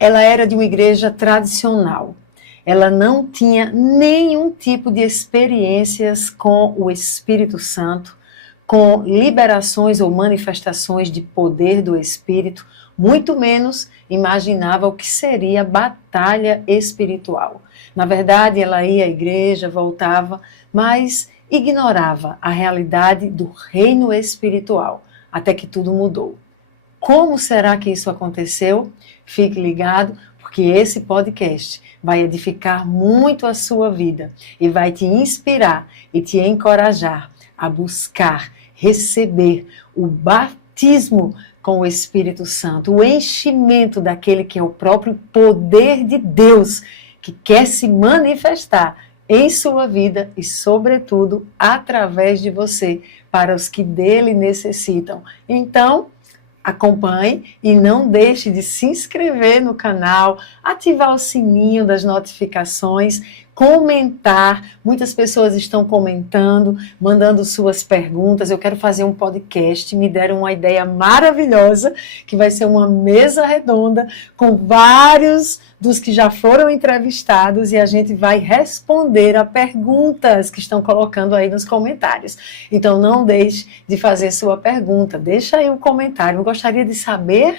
ela era de uma igreja tradicional. Ela não tinha nenhum tipo de experiências com o Espírito Santo, com liberações ou manifestações de poder do Espírito, muito menos imaginava o que seria batalha espiritual. Na verdade, ela ia à igreja, voltava, mas ignorava a realidade do reino espiritual, até que tudo mudou. Como será que isso aconteceu? Fique ligado, porque esse podcast vai edificar muito a sua vida e vai te inspirar e te encorajar a buscar, receber o batismo com o Espírito Santo, o enchimento daquele que é o próprio poder de Deus, que quer se manifestar em sua vida e, sobretudo, através de você, para os que dele necessitam. Então, acompanhe e não deixe de se inscrever no canal, ativar o sininho das notificações, comentar. Muitas pessoas estão comentando, mandando suas perguntas. Eu quero fazer um podcast, me deram uma ideia maravilhosa, que vai ser uma mesa redonda com vários dos que já foram entrevistados e a gente vai responder a perguntas que estão colocando aí nos comentários. Então não deixe de fazer sua pergunta, deixa aí um comentário, eu gostaria de saber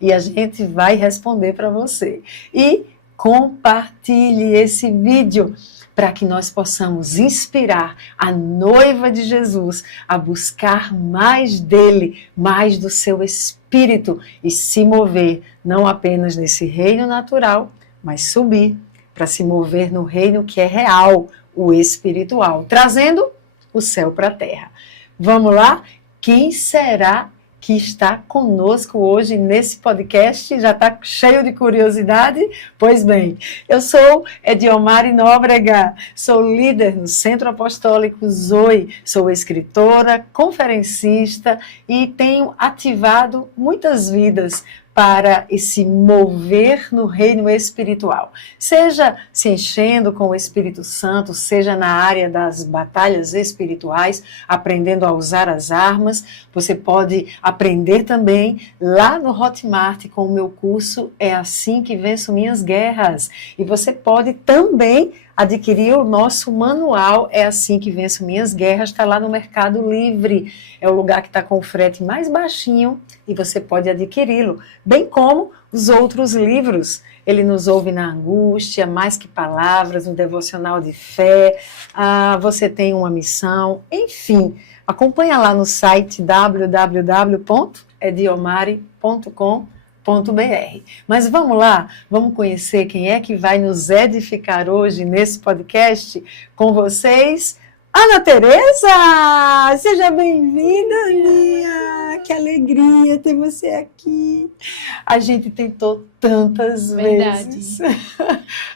e a gente vai responder para você. E compartilhe esse vídeo para que nós possamos inspirar a noiva de Jesus a buscar mais dele, mais do seu Espírito e se mover não apenas nesse reino natural, mas subir para se mover no reino que é real, o espiritual, trazendo o céu para a terra. Vamos lá? Quem será que está conosco hoje nesse podcast? Já está cheio de curiosidade? Pois bem, eu sou Ediomari Nóbrega, sou líder no Centro Apostólico Zoe, sou escritora, conferencista e tenho ativado muitas vidas para esse mover no reino espiritual. Seja se enchendo com o Espírito Santo, seja na área das batalhas espirituais, aprendendo a usar as armas. Você pode aprender também lá no Hotmart com o meu curso É Assim que Venço Minhas Guerras. E você pode também adquirir o nosso manual É Assim que Venço Minhas Guerras, está lá no Mercado Livre. É o lugar que está com o frete mais baixinho e você pode adquiri-lo, bem como os outros livros. Ele nos ouve na angústia, Mais que Palavras, um devocional de fé, você tem uma missão, enfim, acompanha lá no site www.ediomari.com.br. Mas vamos lá, vamos conhecer quem é que vai nos edificar hoje nesse podcast com vocês. Ana Tereza, seja bem-vinda, Aninha. Que alegria ter você aqui. A gente tentou tantas vezes.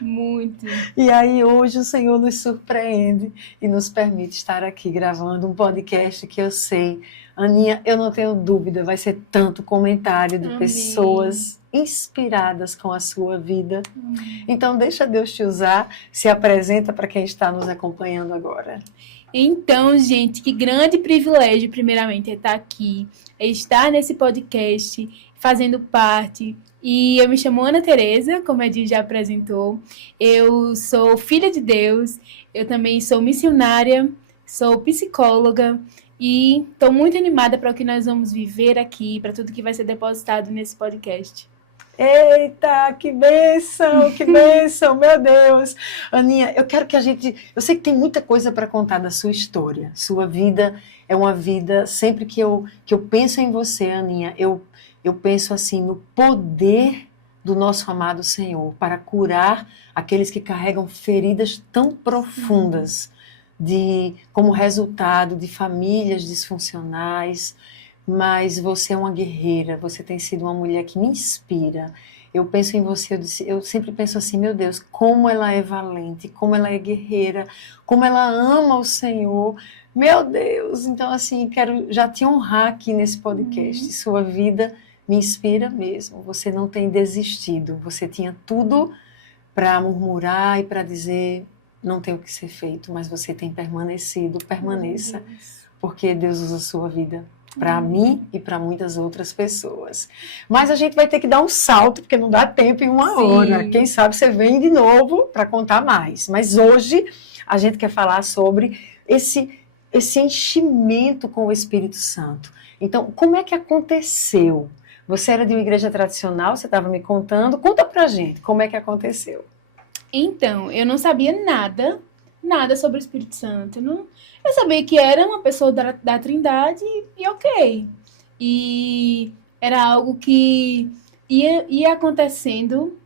Muito. E aí hoje o Senhor nos surpreende e nos permite estar aqui gravando um podcast que eu sei, Aninha, eu não tenho dúvida, vai ser tanto comentário de pessoas inspiradas com a sua vida. Então deixa Deus te usar, se apresenta para quem está nos acompanhando agora. Então, gente, que grande privilégio, primeiramente, é estar aqui, é estar nesse podcast, fazendo parte. E eu me chamo Ana Tereza, como a Edi já apresentou. Eu sou filha de Deus, eu também sou missionária, sou psicóloga e estou muito animada para o que nós vamos viver aqui, para tudo que vai ser depositado nesse podcast. Eita, que bênção, meu Deus. Aninha, eu quero que eu sei que tem muita coisa para contar da sua história. Sua vida é uma vida, sempre que eu penso em você, Aninha, eu penso assim no poder do nosso amado Senhor para curar aqueles que carregam feridas tão profundas como resultado de famílias disfuncionais. Mas você é uma guerreira, você tem sido uma mulher que me inspira. Eu penso em você, eu sempre penso assim, meu Deus, como ela é valente, como ela é guerreira, como ela ama o Senhor. Meu Deus, então assim, quero já te honrar aqui nesse podcast. Sua vida me inspira mesmo, você não tem desistido, você tinha tudo para murmurar e para dizer, não tem o que ser feito, mas você tem permanecido, permaneça, porque Deus usa a sua vida para mim e para muitas outras pessoas. Mas a gente vai ter que dar um salto, porque não dá tempo em uma hora. Quem sabe você vem de novo para contar mais. Mas hoje a gente quer falar sobre esse enchimento com o Espírito Santo. Então, como é que aconteceu? Você era de uma igreja tradicional, você estava me contando. Conta pra gente, como é que aconteceu? Então, eu não sabia nada sobre o Espírito Santo. Eu sabia que era uma pessoa da Trindade e ok. E era algo que ia acontecendo,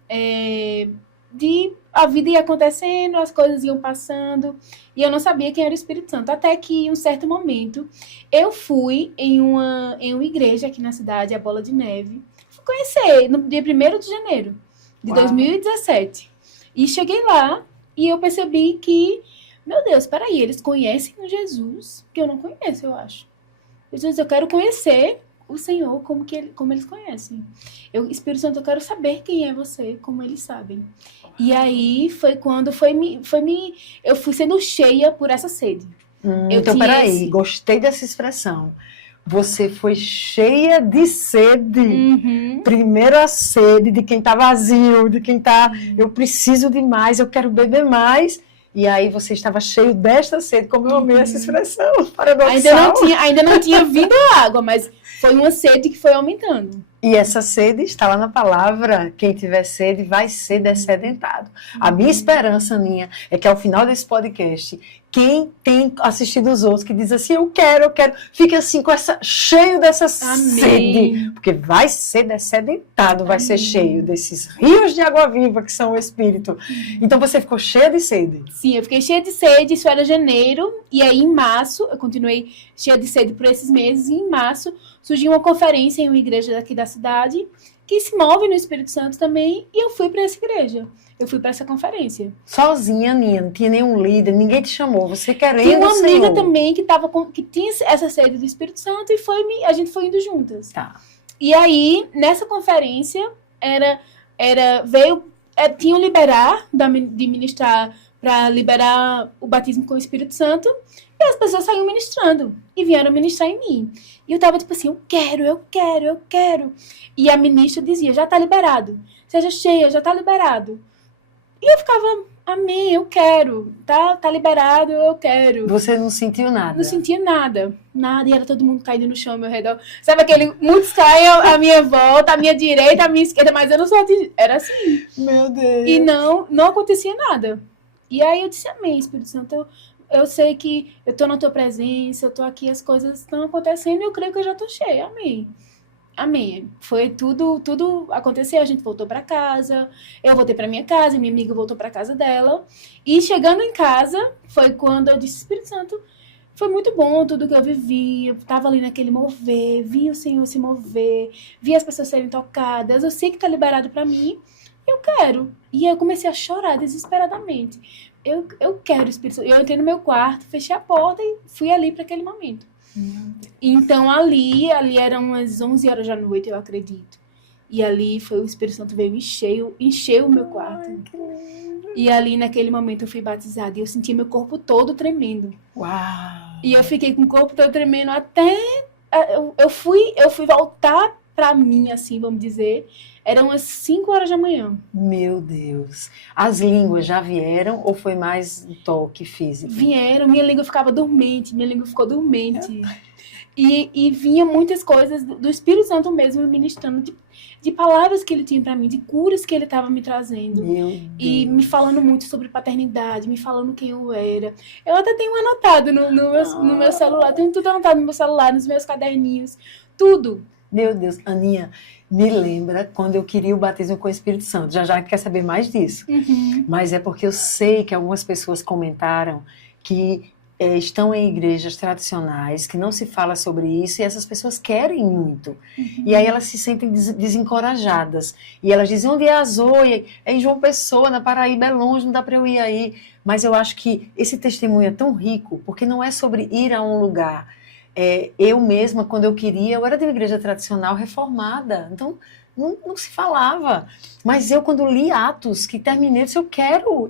a vida ia acontecendo, as coisas iam passando, e eu não sabia quem era o Espírito Santo. Até que, em um certo momento, eu fui em uma igreja aqui na cidade, a Bola de Neve, fui conhecer no dia 1º de janeiro de 2017. E cheguei lá e eu percebi que, meu Deus, peraí, eles conhecem um Jesus que eu não conheço, eu acho. Eu quero conhecer o Senhor como eles conhecem. Espírito Santo, eu quero saber quem é você, como eles sabem. E aí foi quando eu fui sendo cheia por essa sede. Então, peraí, gostei dessa expressão. Você foi cheia de sede. Uhum. Primeiro a sede de quem está vazio, de quem está, eu preciso de mais, eu quero beber mais. E aí você estava cheio desta sede, como eu amei essa expressão, paradoxal. Ainda não tinha vindo a água, mas foi uma sede que foi aumentando. E essa sede está lá na palavra, quem tiver sede vai ser dessedentado. A minha esperança, Aninha, é que ao final desse podcast, quem tem assistido os outros, que diz assim, eu quero, fique assim, cheio dessa sede, porque vai ser dessedentado, vai ser cheio desses rios de água viva que são o Espírito. Então você ficou cheia de sede. Sim, eu fiquei cheia de sede, isso era janeiro, e aí em março, eu continuei cheia de sede por esses meses, e em março surgiu uma conferência em uma igreja daqui da cidade, que se move no Espírito Santo também, e eu fui para essa igreja. Eu fui para essa conferência. Sozinha, Aninha, não tinha nenhum líder, ninguém te chamou, você querendo. Tinha uma amiga também que tinha essa sede do Espírito Santo e a gente foi indo juntas. Tá. E aí, nessa conferência, tinham de ministrar para liberar o batismo com o Espírito Santo, e as pessoas saíam ministrando e vieram ministrar em mim. E eu tava tipo assim, eu quero. E a ministra dizia, já tá liberado. Seja cheia, já tá liberado. E eu ficava, amém, eu quero. Tá liberado, eu quero. Você não sentiu nada? Não sentia nada. E era todo mundo caindo no chão ao meu redor. Sabe muitos caem à minha volta, à minha direita, à minha esquerda, mas eu não sou era assim. Meu Deus. E não acontecia nada. E aí eu disse, amém, Espírito Santo, eu sei que eu tô na tua presença, eu tô aqui, as coisas estão acontecendo e eu creio que eu já tô cheia, amém. Amém. Foi tudo aconteceu, a gente voltou para casa, eu voltei para minha casa, minha amiga voltou para casa dela, e chegando em casa, foi quando eu disse, Espírito Santo, foi muito bom tudo que eu vivi, eu tava ali naquele mover, vi o Senhor se mover, vi as pessoas serem tocadas, eu sei que tá liberado para mim, eu quero. E aí eu comecei a chorar desesperadamente. Eu quero o Espírito Santo. Eu entrei no meu quarto, fechei a porta e fui ali para aquele momento. Então ali eram umas 11 horas da noite, eu acredito. E ali foi o Espírito Santo veio encheu o meu quarto. E ali naquele momento eu fui batizada e eu senti meu corpo todo tremendo. Uau! E eu fiquei com o corpo todo tremendo até eu fui voltar pra mim, assim, vamos dizer, eram umas 5 horas da manhã. Meu Deus. As línguas já vieram ou foi mais um toque físico? Vieram, minha língua ficava dormente, minha língua ficou dormente. E vinha muitas coisas do Espírito Santo mesmo me ministrando de palavras que ele tinha pra mim, de curas que ele estava me trazendo. E me falando muito sobre paternidade, me falando quem eu era. Eu até tenho anotado no meu celular, tenho tudo anotado no meu celular, nos meus caderninhos, tudo. Meu Deus, Aninha, me lembra quando eu queria o batismo com o Espírito Santo. Já quer saber mais disso. Uhum. Mas é porque eu sei que algumas pessoas comentaram que estão em igrejas tradicionais, que não se fala sobre isso, e essas pessoas querem muito. Uhum. E aí elas se sentem desencorajadas. E elas dizem, onde é a Zoe? É em João Pessoa, na Paraíba, é longe, não dá para eu ir aí. Mas eu acho que esse testemunho é tão rico, porque não é sobre ir a um lugar. Eu mesma, quando eu queria, eu era de uma igreja tradicional reformada. Então, Não se falava. Mas eu, quando li Atos, que terminei, eu disse, eu quero.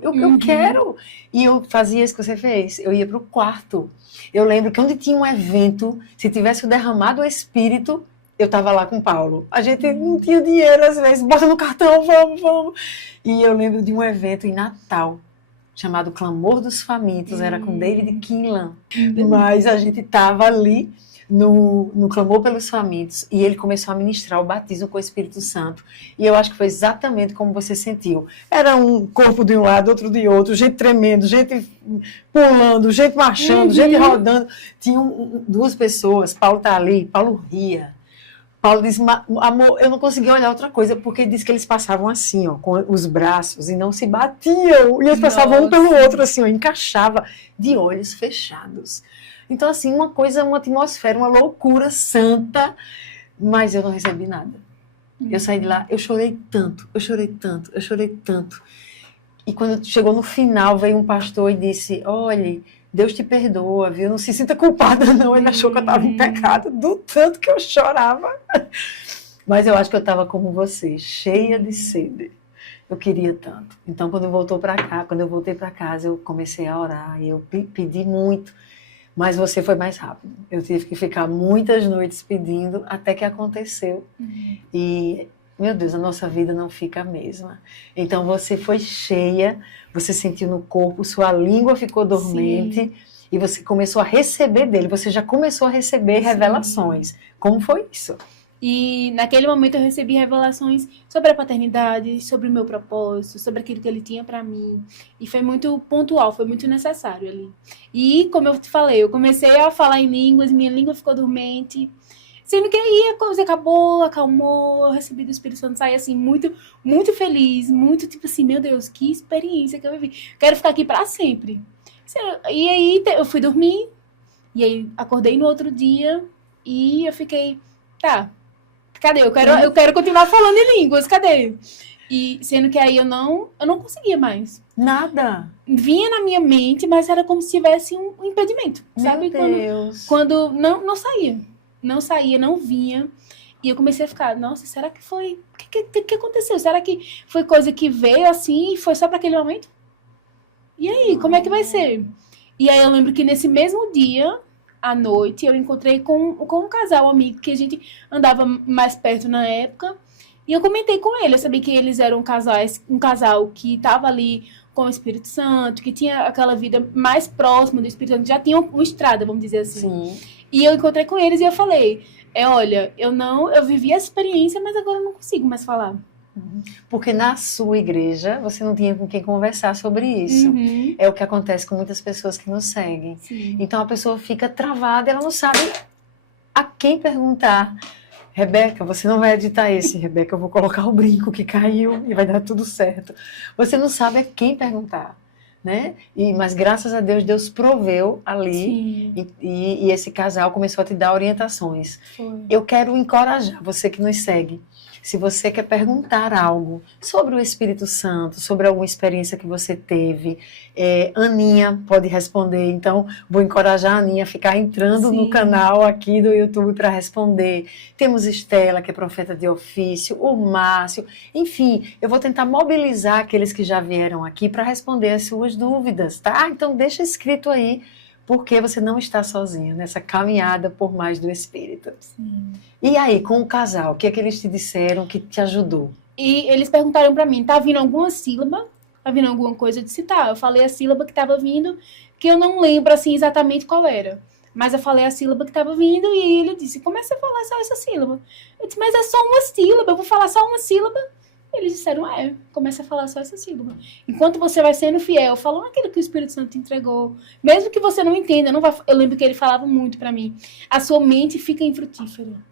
E eu fazia isso que você fez. Eu ia para o quarto. Eu lembro que onde tinha um evento, se tivesse derramado o Espírito, eu estava lá com o Paulo. A gente não tinha dinheiro, às vezes, bota no cartão, vamos. E eu lembro de um evento em Natal, chamado Clamor dos Famintos, era com David Kinlan. Mas a gente estava ali no Clamor pelos Famintos e ele começou a ministrar o batismo com o Espírito Santo. E eu acho que foi exatamente como você sentiu. Era um corpo de um lado, outro de outro, gente tremendo, gente pulando, gente marchando, gente rodando. Tinham duas pessoas, Paulo está ali, Paulo ria. Paulo disse, amor, eu não conseguia olhar outra coisa, porque ele disse que eles passavam assim, ó, com os braços e não se batiam. E eles passavam um pelo outro, assim, ó, encaixava de olhos fechados. Então, assim, uma coisa, uma atmosfera, uma loucura santa, mas eu não recebi nada. Eu saí de lá, eu chorei tanto. E quando chegou no final, veio um pastor e disse, olhe, Deus te perdoa, viu? Não se sinta culpada, não. Ele achou que eu estava em pecado, do tanto que eu chorava. Mas eu acho que eu estava como você, cheia de sede. Eu queria tanto. Então, quando eu voltei para casa, eu comecei a orar e eu pedi muito. Mas você foi mais rápido. Eu tive que ficar muitas noites pedindo até que aconteceu. E, meu Deus, a nossa vida não fica a mesma. Então, você foi cheia, você sentiu no corpo, sua língua ficou dormente. Sim. E você começou a receber dele. Você já começou a receber revelações. Como foi isso? E naquele momento eu recebi revelações sobre a paternidade, sobre o meu propósito, sobre aquilo que ele tinha pra mim. E foi muito pontual, foi muito necessário ali. E, como eu te falei, eu comecei a falar em línguas, minha língua ficou dormente. Sendo que aí a coisa acalmou, eu recebi do Espírito Santo, saí assim, muito, muito feliz, muito tipo assim, meu Deus, que experiência que eu vivi. Quero ficar aqui pra sempre. E aí eu fui dormir, e aí acordei no outro dia, e eu fiquei, tá, cadê? Eu quero continuar falando em línguas, cadê? E sendo que aí eu não conseguia mais. Nada. Vinha na minha mente, mas era como se tivesse um impedimento, sabe? Meu Deus. Quando não saía. Não saía, não vinha. E eu comecei a ficar, nossa, será que foi... O que aconteceu? Será que foi coisa que veio assim e foi só para aquele momento? E aí, como é que vai ser? E aí eu lembro que nesse mesmo dia, à noite, eu encontrei com um casal, um amigo, que a gente andava mais perto na época. E eu comentei com ele, eu sabia que eles eram um casal que estava ali com o Espírito Santo, que tinha aquela vida mais próxima do Espírito Santo, já tinha uma estrada, vamos dizer assim. Sim. E eu encontrei com eles e eu falei, olha, eu vivi essa experiência, mas agora eu não consigo mais falar. Porque na sua igreja, você não tinha com quem conversar sobre isso. É o que acontece com muitas pessoas que nos seguem. Sim. Então a pessoa fica travada, ela não sabe a quem perguntar. Rebeca, você não vai editar esse, Rebeca, eu vou colocar o brinco que caiu e vai dar tudo certo. Você não sabe a quem perguntar, né? Mas graças a Deus, Deus proveu ali e esse casal começou a te dar orientações. Foi. Eu quero encorajar você que nos segue. Se você quer perguntar algo sobre o Espírito Santo, sobre alguma experiência que você teve, Aninha pode responder. Então, vou encorajar a Aninha a ficar entrando no canal aqui do YouTube para responder. Temos Estela, que é profeta de ofício, o Márcio. Enfim, eu vou tentar mobilizar aqueles que já vieram aqui para responder as suas dúvidas, tá? Então, deixa escrito aí, porque você não está sozinho nessa caminhada por mais do Espírito. Sim. E aí, com o casal, o que é que eles te disseram que te ajudou? E eles perguntaram pra mim, tá vindo alguma sílaba? Tá vindo alguma coisa? Eu disse, tá. Eu falei a sílaba que tava vindo, que eu não lembro, assim, exatamente qual era. Mas eu falei a sílaba que tava vindo e ele disse, começa a falar só essa sílaba. Eu disse, mas é só uma sílaba, eu vou falar só uma sílaba. Eles disseram, começa a falar só essa sílaba. Enquanto você vai sendo fiel, falando aquilo que o Espírito Santo te entregou, mesmo que você não entenda, eu lembro que ele falava muito pra mim, a sua mente fica infrutífera.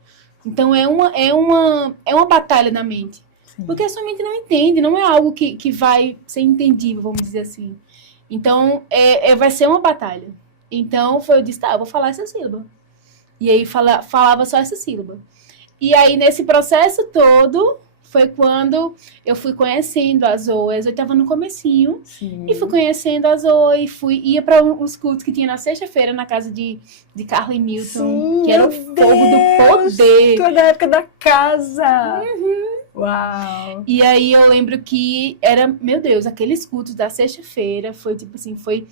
Então é uma batalha na mente. Sim. Porque a sua mente não entende, não é algo que vai ser entendível, vamos dizer assim. Então vai ser uma batalha. Então eu disse, tá, eu vou falar essa sílaba. E aí falava só essa sílaba. E aí nesse processo todo... Foi quando eu fui conhecendo a Zoe. Eu estava no comecinho. Sim. E fui conhecendo a Zoe. Ia para os cultos que tinha na sexta-feira na casa de Carla e Milton. Sim, que era o fogo do poder. Toda a época da casa. Uau! E aí eu lembro que era, meu Deus, aqueles cultos da sexta-feira foi tipo assim, foi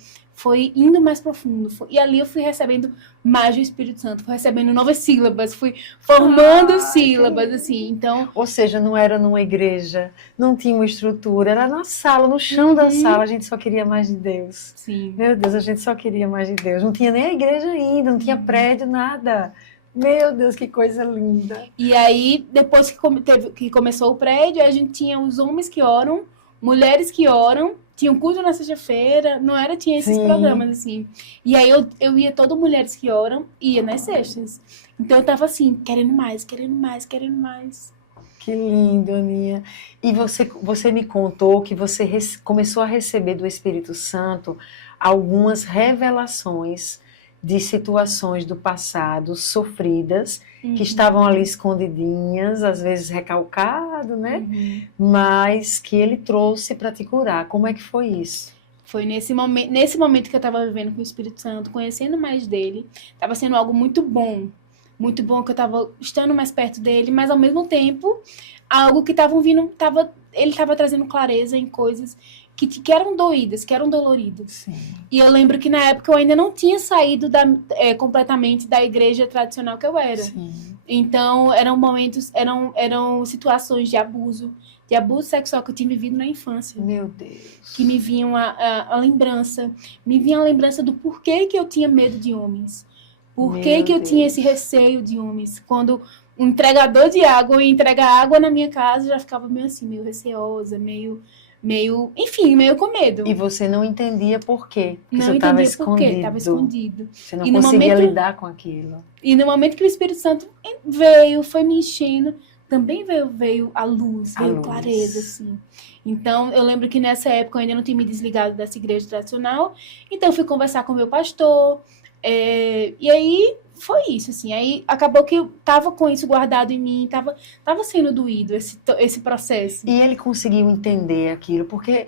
indo mais profundo. E ali eu fui recebendo mais do Espírito Santo, fui recebendo novas sílabas, fui formando sílabas, assim, então... Ou seja, não era numa igreja, não tinha uma estrutura, era na sala, no chão da sala, a gente só queria mais de Deus. Sim. Meu Deus, a gente só queria mais de Deus. Não tinha nem a igreja ainda, não tinha prédio, nada. Meu Deus, que coisa linda. E aí, depois que começou o prédio, a gente tinha os homens que oram, mulheres que oram, tinha um culto na sexta-feira, tinha esses programas, assim. E aí eu ia todo Mulheres que Oram, ia nas sextas. Então eu tava assim, querendo mais, querendo mais, querendo mais. Que lindo, Aninha. E você me contou que você começou a receber do Espírito Santo algumas revelações de situações do passado sofridas, que estavam ali escondidinhas, às vezes recalcado, né? Mas que ele trouxe para te curar. Como é que foi isso? Foi nesse momento que eu estava vivendo com o Espírito Santo, conhecendo mais dele. Estava sendo algo muito bom que eu estava estando mais perto dele, mas ao mesmo tempo, algo que ele estava trazendo clareza em coisas que eram doídas, que eram doloridas. Sim. E eu lembro que na época eu ainda não tinha saído completamente da igreja tradicional que eu era. Sim. Então, eram momentos, eram situações de abuso sexual que eu tinha vivido na infância. Meu Deus. Que me vinham a lembrança do porquê que eu tinha medo de homens. Por que eu tinha esse receio de homens. Quando um entregador de água ia entregar água na minha casa, eu já ficava meio assim, meio receosa, meio com medo. E você não entendia por quê? Não entendia por quê, estava escondido. Você não conseguia lidar com aquilo. E no momento que o Espírito Santo veio, foi me enchendo, também veio a luz, veio clareza, assim. Então, eu lembro que nessa época eu ainda não tinha me desligado dessa igreja tradicional, então eu fui conversar com o meu pastor, e aí foi isso, assim. Aí acabou que eu tava com isso guardado em mim, tava sendo doído esse processo. E ele conseguiu entender aquilo, porque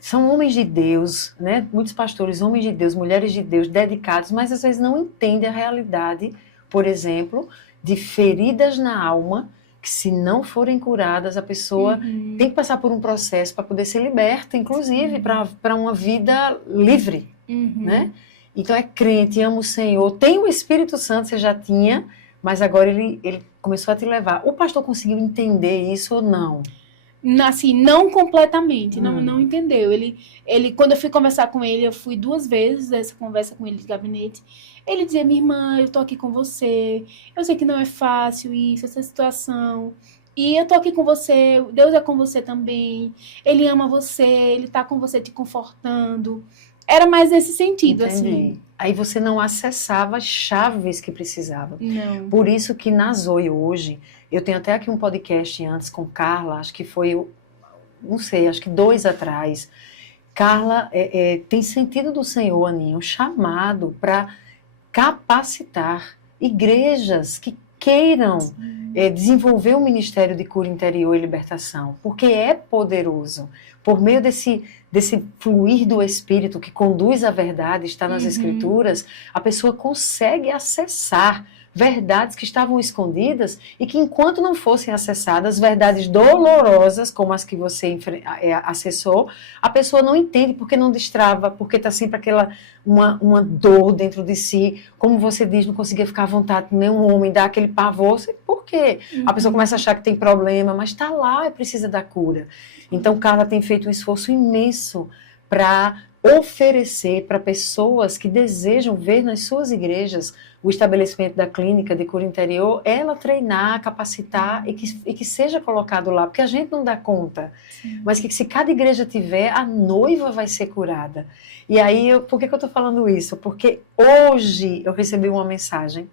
são homens de Deus, né? Muitos pastores, homens de Deus, mulheres de Deus, dedicados, mas às vezes não entendem a realidade, por exemplo, de feridas na alma, que se não forem curadas, a pessoa tem que passar por um processo para poder ser liberta, inclusive para uma vida livre, né? Então é crente, ama o Senhor, tem o Espírito Santo, você já tinha, mas agora ele começou a te levar. O pastor conseguiu entender isso ou não? Assim, não completamente, não entendeu. Ele, quando eu fui conversar com ele, eu fui 2 vezes essa conversa com ele de gabinete. Ele dizia, minha irmã, eu tô aqui com você, eu sei que não é fácil isso, essa situação, e eu tô aqui com você, Deus é com você também, Ele ama você, Ele tá com você te confortando. Era mais nesse sentido, Entendi. assim. Aí você não acessava as chaves que precisava. Não. Por isso que na Zoe hoje, eu tenho até aqui um podcast antes com Carla, acho que foi, não sei, acho que 2 atrás. Carla tem sentido do Senhor, Aninha, um chamado para capacitar igrejas que queiram desenvolver um ministério de cura interior e libertação, porque é poderoso. Por meio desse fluir do Espírito que conduz à verdade, está nas Escrituras, a pessoa consegue acessar verdades que estavam escondidas e que, enquanto não fossem acessadas, verdades dolorosas, como as que você acessou, a pessoa não entende porque não destrava, porque está sempre uma dor dentro de si. Como você diz, não conseguia ficar à vontade com nenhum homem, dá aquele pavor. Por quê? A pessoa começa a achar que tem problema, mas está lá e precisa da cura. Então, Carla tem feito um esforço imenso para oferecer para pessoas que desejam ver nas suas igrejas o estabelecimento da clínica de cura interior, ela treinar, capacitar e que seja colocado lá, porque a gente não dá conta. Sim. Mas que se cada igreja tiver, a noiva vai ser curada. E aí, por que eu estou falando isso? Porque hoje eu recebi uma mensagem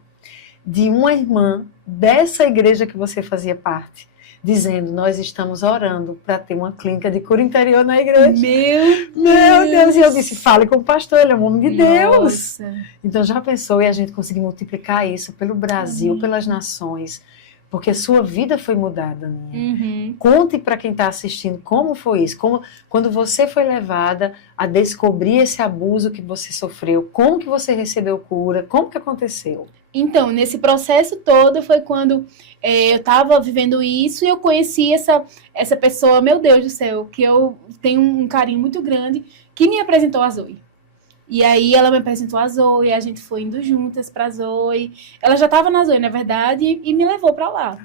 de uma irmã dessa igreja que você fazia parte, dizendo, nós estamos orando para ter uma clínica de cura interior na igreja. Meu Deus! E eu disse, fale com o pastor, ele é um homem de Deus. Então já pensou, e a gente conseguir multiplicar isso pelo Brasil, pelas nações, porque a sua vida foi mudada, Aninha. Conte para quem está assistindo como foi isso, quando você foi levada a descobrir esse abuso que você sofreu, como que você recebeu cura, como que aconteceu? Então, nesse processo todo foi quando eu estava vivendo isso e eu conheci essa pessoa, meu Deus do céu, que eu tenho um carinho muito grande, que me apresentou a Zoe. E aí ela me apresentou a Zoe, a gente foi indo juntas pra Zoe. Ela já estava na Zoe, na verdade, e me levou pra lá.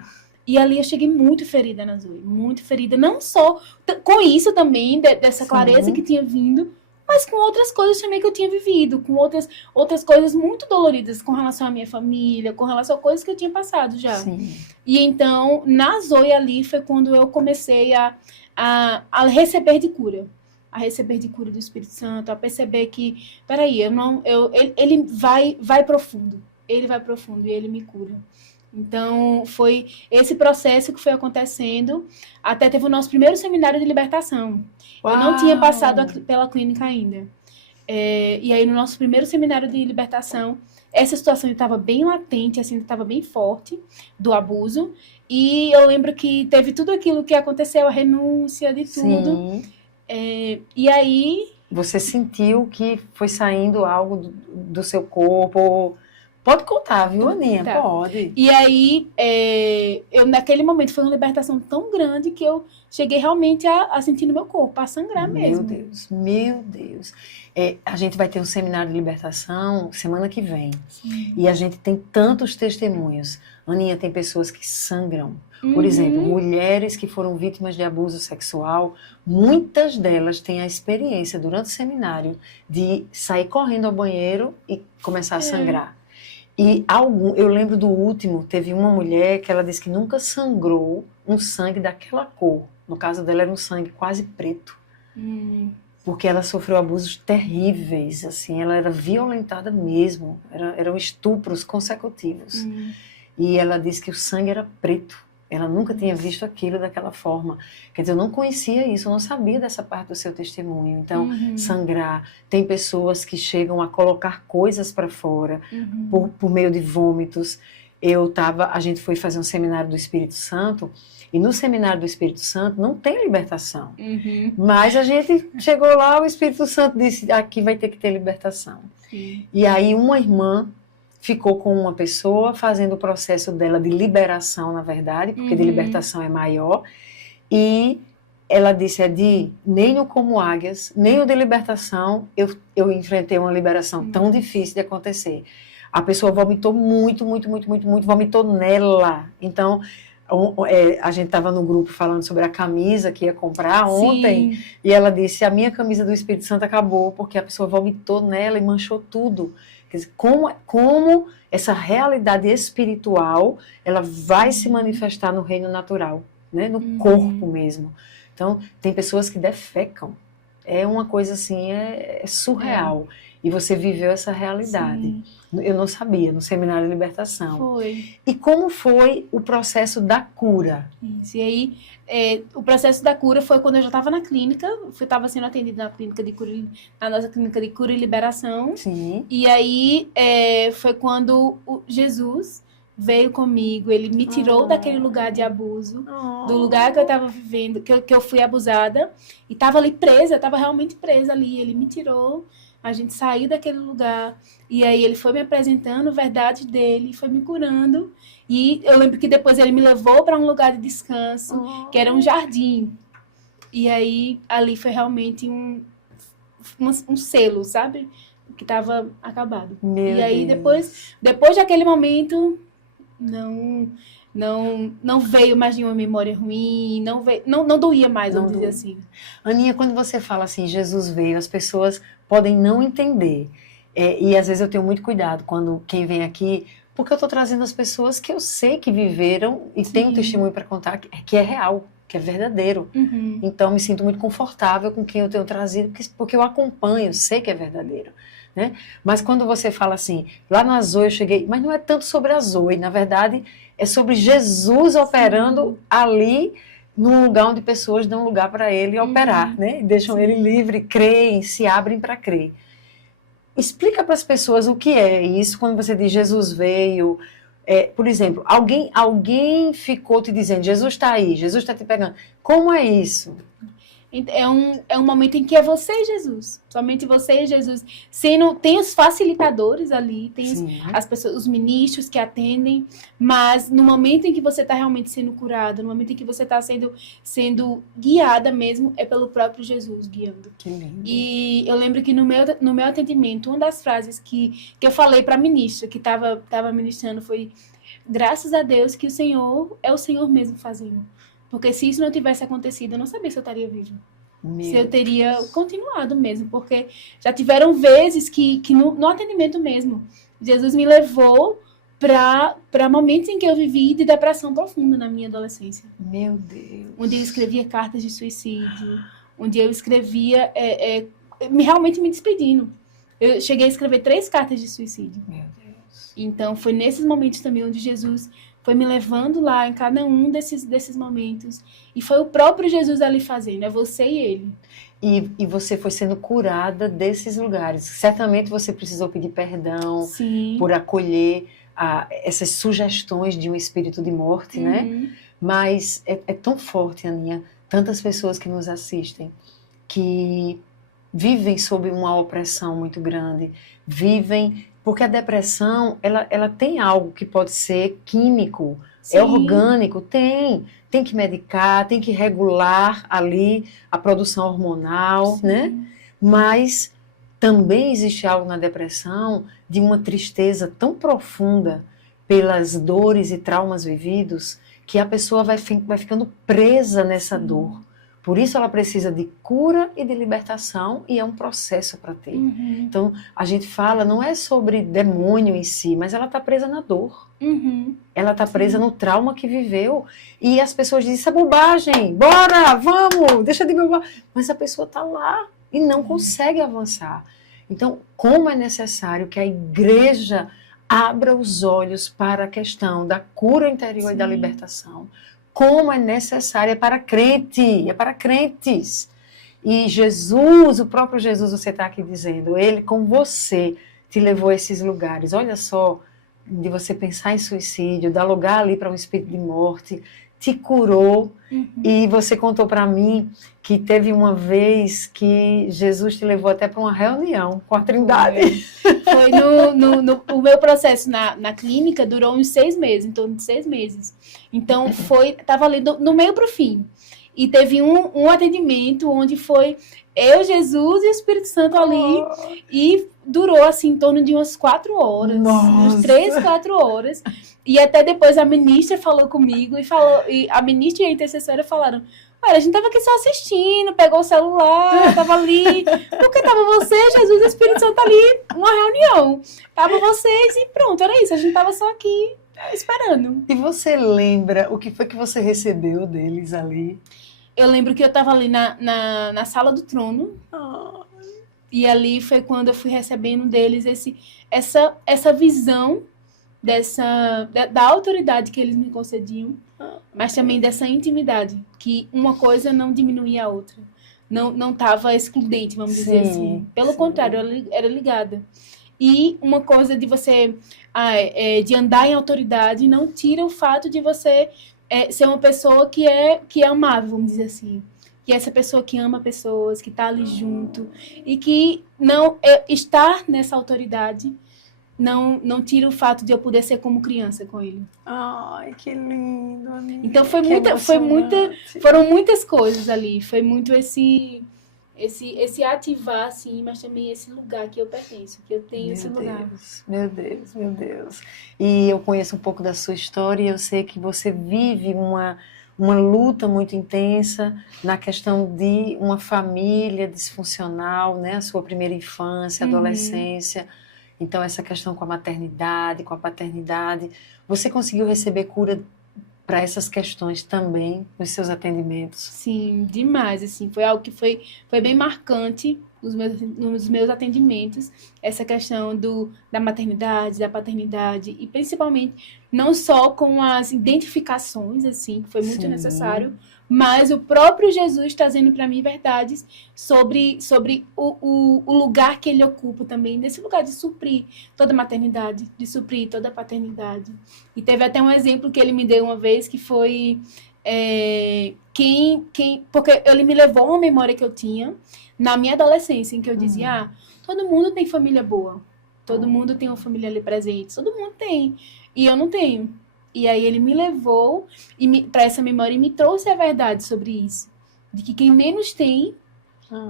E ali eu cheguei muito ferida na Zoe, muito ferida. Não só com isso também, dessa clareza que tinha vindo, mas com outras coisas também que eu tinha vivido, com outras coisas muito doloridas com relação à minha família, com relação a coisas que eu tinha passado já. Sim. E então, na Zoe ali foi quando eu comecei a receber de cura. A receber de cura do Espírito Santo, a perceber que, peraí, ele vai profundo. Ele vai profundo e ele me cura. Então, foi esse processo que foi acontecendo. Até teve o nosso primeiro seminário de libertação. Uau. Eu não tinha passado pela clínica ainda. E aí, no nosso primeiro seminário de libertação, essa situação estava bem latente, assim, estava bem forte, do abuso. E eu lembro que teve tudo aquilo que aconteceu, a renúncia de tudo. Sim. E aí... Você sentiu que foi saindo algo do seu corpo? Pode contar, viu, Aninha? Tá. Pode. E aí, eu naquele momento foi uma libertação tão grande que eu cheguei realmente a sentir no meu corpo, a sangrar mesmo. Meu Deus. A gente vai ter um seminário de libertação semana que vem. Sim. E a gente tem tantos testemunhos. Aninha, tem pessoas que sangram. Por exemplo, mulheres que foram vítimas de abuso sexual, muitas delas têm a experiência durante o seminário de sair correndo ao banheiro e começar a sangrar. E eu lembro do último, teve uma mulher que ela disse que nunca sangrou um sangue daquela cor. No caso dela era um sangue quase preto. Porque ela sofreu abusos terríveis, assim, ela era violentada mesmo, eram estupros consecutivos. E ela disse que o sangue era preto. Ela nunca tinha visto aquilo daquela forma. Quer dizer, eu não conhecia isso, eu não sabia dessa parte do seu testemunho. Então, sangrar. Tem pessoas que chegam a colocar coisas para fora por meio de vômitos. A gente foi fazer um seminário do Espírito Santo, e no seminário do Espírito Santo não tem libertação. Mas a gente chegou lá, o Espírito Santo disse, aqui vai ter que ter libertação. E aí uma irmã ficou com uma pessoa, fazendo o processo dela de liberação, na verdade, porque de libertação é maior, e ela disse, Edi, nem o Como Águias, nem o de libertação, eu enfrentei uma liberação tão difícil de acontecer. A pessoa vomitou muito, vomitou nela. Então, a gente estava no grupo falando sobre a camisa que ia comprar ontem, e ela disse, a minha camisa do Espírito Santo acabou, porque a pessoa vomitou nela e manchou tudo. Quer dizer, como essa realidade espiritual, ela vai se manifestar no reino natural, né? No corpo mesmo. Então, tem pessoas que defecam. É uma coisa assim, é surreal. E você viveu essa realidade. Eu não sabia, no Seminário de Libertação. Foi. E como foi o processo da cura? Isso. E aí, o processo da cura foi quando eu já estava na clínica, eu estava sendo atendida na clínica de cura, na nossa clínica de cura e liberação. Sim. E aí, foi quando Jesus veio comigo, ele me tirou daquele lugar de abuso, do lugar que eu estava vivendo, que eu fui abusada, e estava ali presa, eu estava realmente presa ali, ele me tirou. A gente saiu daquele lugar, e aí ele foi me apresentando a verdade dele, foi me curando. E eu lembro que depois ele me levou para um lugar de descanso, que era um jardim. E aí ali foi realmente um selo, sabe? Que estava acabado. Meu e aí Deus. depois daquele momento, não veio mais nenhuma memória ruim, não doía mais, vamos dizer assim. Aninha, quando você fala assim, Jesus veio, as pessoas podem não entender. E às vezes eu tenho muito cuidado quando quem vem aqui, porque eu estou trazendo as pessoas que eu sei que viveram e têm um testemunho para contar que é real, que é verdadeiro. Então me sinto muito confortável com quem eu tenho trazido, porque eu acompanho, sei que é verdadeiro. Né? Mas quando você fala assim, lá na Zoe eu cheguei, mas não é tanto sobre a Zoe, na verdade é sobre Jesus operando ali num lugar onde pessoas dão lugar para ele operar, né? Deixam ele livre, creem, se abrem para crer. Explica para as pessoas o que é isso, quando você diz Jesus veio, Por exemplo, alguém ficou te dizendo, Jesus está aí, Jesus está te pegando. Como é isso? É um momento em que é você e Jesus. Somente você e Jesus. Tem os facilitadores ali, tem as pessoas, os ministros que atendem, mas no momento em que você está realmente sendo curado, no momento em que você está sendo guiada mesmo, é pelo próprio Jesus guiando. Que lindo. E eu lembro que no meu atendimento, uma das frases que eu falei para a ministra, que estava ministrando, foi: graças a Deus que o Senhor é o Senhor mesmo fazendo. Porque se isso não tivesse acontecido, eu não sabia se eu estaria viva. Se eu teria continuado mesmo. Porque já tiveram vezes que no atendimento mesmo, Jesus me levou para momentos em que eu vivi de depressão profunda na minha adolescência. Meu Deus. Onde eu escrevia cartas de suicídio. Onde eu escrevia realmente me despedindo. Eu cheguei a escrever 3 cartas de suicídio. Meu Deus. Então foi nesses momentos também onde Jesus foi me levando lá em cada um desses momentos. E foi o próprio Jesus ali fazendo, é você e ele. E você foi sendo curada desses lugares. Certamente você precisou pedir perdão. Sim. Por acolher essas sugestões de um espírito de morte, né? Mas é tão forte, Aninha, tantas pessoas que nos assistem, que vivem sob uma opressão muito grande, porque a depressão, ela tem algo que pode ser químico, Sim. É orgânico, tem que medicar, tem que regular ali a produção hormonal, Sim. né? Mas também existe algo na depressão de uma tristeza tão profunda pelas dores e traumas vividos que a pessoa vai ficando presa nessa dor. Por isso ela precisa de cura e de libertação, e é um processo para ter. Então, a gente fala, não é sobre demônio em si, mas ela está presa na dor. Ela está presa no trauma que viveu. E as pessoas dizem, isso é bobagem, bora, vamos, deixa de beber. Mas a pessoa está lá e não consegue avançar. Então, como é necessário que a igreja abra os olhos para a questão da cura interior e da libertação, como é necessário, é para crente, é para crentes. E Jesus, o próprio Jesus, você está aqui dizendo, ele com você te levou a esses lugares. Olha só, de você pensar em suicídio, dar lugar ali para um espírito de morte, te curou. E você contou para mim que teve uma vez que Jesus te levou até para uma reunião com a Trindade. Foi o meu processo na clínica durou uns 6 meses, em torno de 6 meses. Então, estava ali no meio para o fim. E teve um atendimento onde foi eu, Jesus e o Espírito Santo ali. E durou, assim, em torno de umas 4 horas. Nossa. Umas 3, 4 horas. E até depois a ministra falou comigo e a ministra e a intercessora falaram: olha, a gente tava aqui só assistindo, pegou o celular, tava ali, porque tava você, Jesus e o Espírito Santo ali, uma reunião. Tava vocês e pronto, era isso, a gente tava só aqui esperando. E você lembra o que foi que você recebeu deles ali? Eu lembro que eu tava ali na sala do trono, e ali foi quando eu fui recebendo deles essa visão da autoridade que eles me concediam, mas também dessa intimidade, que uma coisa não diminuía a outra. Não estava excludente, vamos dizer assim. Pelo contrário, ela era ligada. E uma coisa de você de andar em autoridade não tira o fato de você ser uma pessoa que é amável, vamos dizer assim. Que é essa pessoa que ama pessoas, que está ali junto. E que não estar nessa autoridade não tira o fato de eu poder ser como criança com ele. Ai, que lindo, amiga. Então foram muitas coisas ali. Foi muito esse ativar, assim, mas também esse lugar que eu pertenço, que eu tenho esse lugar. Meu Deus, meu Deus. E eu conheço um pouco da sua história e eu sei que você vive uma luta muito intensa na questão de uma família disfuncional, né? A sua primeira infância, adolescência. Então, essa questão com a maternidade, com a paternidade. Você conseguiu receber cura para essas questões também nos seus atendimentos? Sim, demais. Assim, foi algo que foi bem marcante nos meus atendimentos. Essa questão da maternidade, da paternidade. E principalmente, não só com as identificações, assim, que foi muito necessário, mas o próprio Jesus trazendo para mim verdades sobre o lugar que ele ocupa também, desse lugar de suprir toda a maternidade, de suprir toda a paternidade. E teve até um exemplo que ele me deu uma vez, que foi porque ele me levou a uma memória que eu tinha na minha adolescência, em que eu dizia, todo mundo tem família boa, todo mundo tem uma família ali presente, todo mundo tem, e eu não tenho. E aí ele me levou para essa memória e me trouxe a verdade sobre isso. De que quem menos tem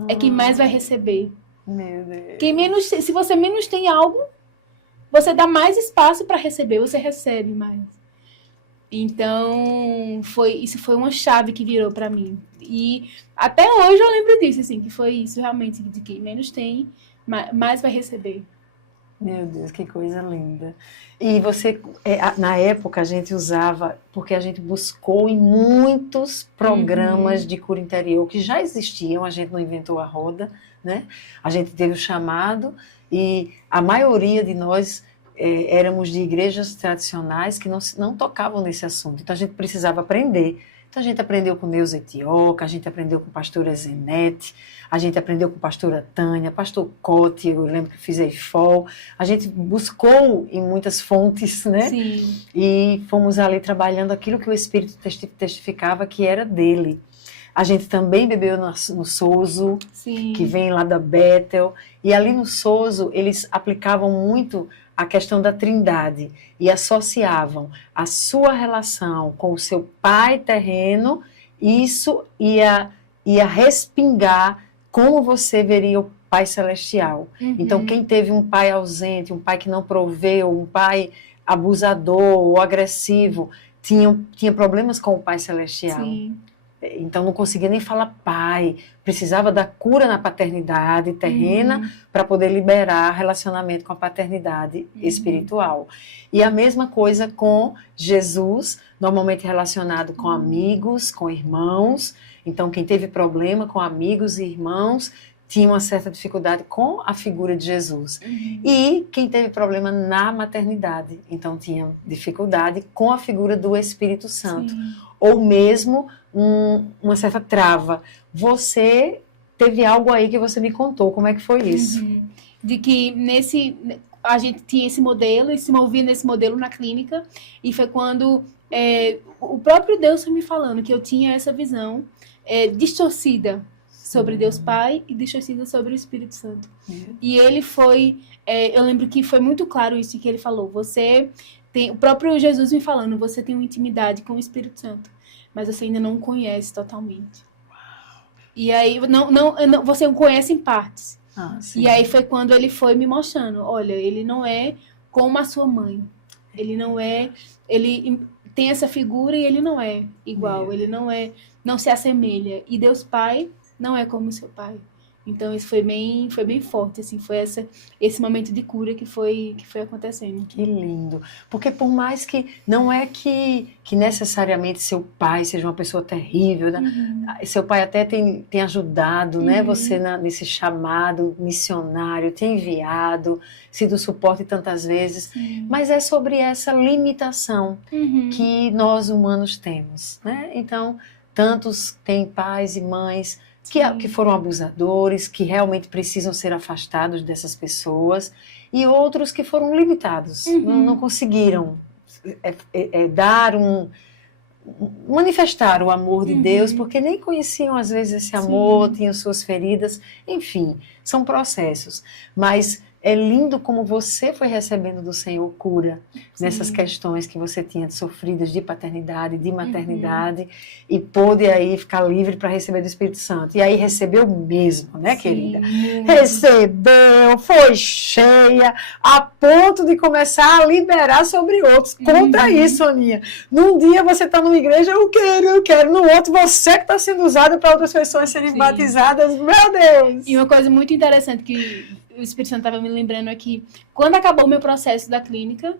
é quem mais vai receber. Meu Deus. Quem menos, se você menos tem algo, você dá mais espaço para receber, você recebe mais. Então, isso foi uma chave que virou para mim. E até hoje eu lembro disso, assim, que foi isso realmente, de quem menos tem, mais vai receber. Meu Deus, que coisa linda. E você, na época, a gente usava, porque a gente buscou em muitos programas de cura interior que já existiam, a gente não inventou a roda, né? A gente teve o chamado e a maioria de nós éramos de igrejas tradicionais que não tocavam nesse assunto. Então a gente precisava aprender. Então a gente aprendeu com Neuza Etioca, a gente aprendeu com a pastora Zenete, a gente aprendeu com a pastora Tânia, pastor Cote, eu lembro que fiz EIFOL. A gente buscou em muitas fontes, né? Sim. E fomos ali trabalhando aquilo que o Espírito testificava que era dele. A gente também bebeu no Sozo, Sim. que vem lá da Bethel. E ali no Sozo, eles aplicavam muito a questão da Trindade e associavam a sua relação com o seu pai terreno, isso ia respingar como você veria o pai celestial. Então, quem teve um pai ausente, um pai que não proveu, um pai abusador ou agressivo, tinha problemas com o pai celestial. Sim. Então não conseguia nem falar pai, precisava da cura na paternidade terrena para poder liberar relacionamento com a paternidade espiritual. E a mesma coisa com Jesus, normalmente relacionado com amigos, com irmãos. Então quem teve problema com amigos e irmãos tinha uma certa dificuldade com a figura de Jesus. E quem teve problema na maternidade, então tinha dificuldade com a figura do Espírito Santo. Sim. Ou mesmo uma certa trava. Você teve algo aí que você me contou, como é que foi isso? De que a gente tinha esse modelo e se movia nesse modelo na clínica, e foi quando o próprio Deus foi me falando que eu tinha essa visão distorcida sobre Deus Pai e distorcida sobre o Espírito Santo. E ele foi, eu lembro que foi muito claro isso que ele falou, o próprio Jesus me falando, você tem uma intimidade com o Espírito Santo, mas você ainda não o conhece totalmente. E aí, você o conhece em partes. E aí foi quando ele foi me mostrando, olha, ele não é como a sua mãe. Ele tem essa figura e ele não é igual, ele não se assemelha. E Deus Pai não é como o seu pai. Então isso foi bem forte, assim, foi esse momento de cura que foi acontecendo. Que lindo. Porque por mais que não é que necessariamente seu pai seja uma pessoa terrível, né? Seu pai até tem ajudado, né, você nesse chamado missionário, tem enviado, sido suporte tantas vezes, mas é sobre essa limitação que nós humanos temos, né? Então, tantos têm pais e mães que foram abusadores, que realmente precisam ser afastados dessas pessoas, e outros que foram limitados, não conseguiram manifestar o amor de Deus, porque nem conheciam às vezes esse amor, tinham suas feridas, enfim, são processos. Mas é lindo como você foi recebendo do Senhor cura nessas questões que você tinha sofridas de paternidade, de maternidade, e pôde aí ficar livre para receber do Espírito Santo. E aí recebeu mesmo, né, querida? Recebeu, foi cheia, a ponto de começar a liberar sobre outros. Conta isso, Aninha. Num dia você está numa igreja, eu quero. No outro, você que está sendo usado para outras pessoas serem batizadas. Meu Deus! E uma coisa muito interessante que o Espírito Santo estava me lembrando aqui, quando acabou o meu processo da clínica,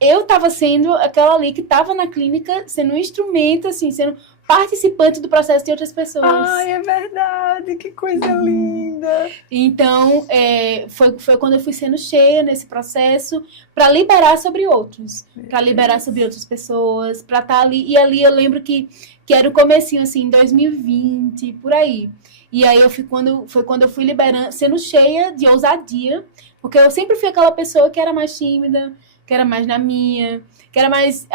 eu estava sendo aquela ali que estava na clínica, sendo um instrumento, assim, sendo participante do processo de outras pessoas. Ai, é verdade, que coisa linda. Então, foi quando eu fui sendo cheia nesse processo para liberar sobre outros, para liberar sobre outras pessoas, para estar ali. E ali eu lembro que era o comecinho, assim, em 2020, por aí. E aí foi quando eu fui liberando, sendo cheia de ousadia, porque eu sempre fui aquela pessoa que era mais tímida, que era mais na minha, que era mais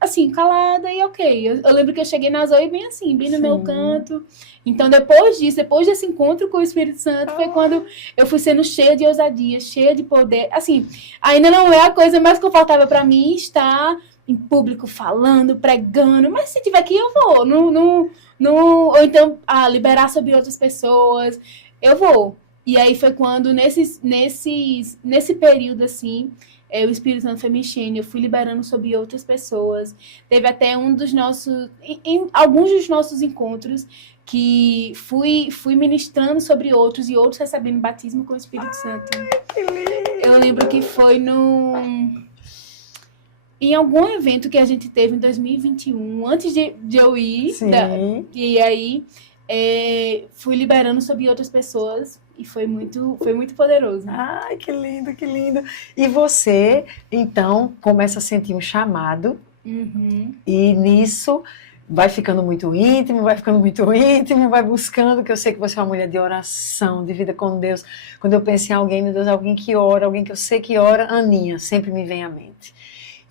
assim, calada e ok. Eu lembro que eu cheguei na Zoe bem assim, bem no meu canto. Então, depois desse encontro com o Espírito Santo, foi quando eu fui sendo cheia de ousadia, cheia de poder. Assim, ainda não é a coisa mais confortável para mim estar em público falando, pregando, mas se tiver que eu vou. Ou então, liberar sobre outras pessoas, eu vou. E aí foi quando, nesse período, assim, o Espírito Santo foi me enchendo, eu fui liberando sobre outras pessoas. Teve até em alguns dos nossos encontros, que fui ministrando sobre outros e outros recebendo batismo com o Espírito Santo. Que lindo. Eu lembro que foi em algum evento que a gente teve em 2021, antes de eu ir. Sim. E aí fui liberando sobre outras pessoas. E foi muito poderoso. Ai, que lindo, que lindo. E você, então, começa a sentir um chamado. Uhum. E nisso vai ficando muito íntimo, vai buscando, que eu sei que você é uma mulher de oração, de vida com Deus. Quando eu penso em alguém, meu Deus, alguém que ora, alguém que eu sei que ora, Aninha, sempre me vem à mente.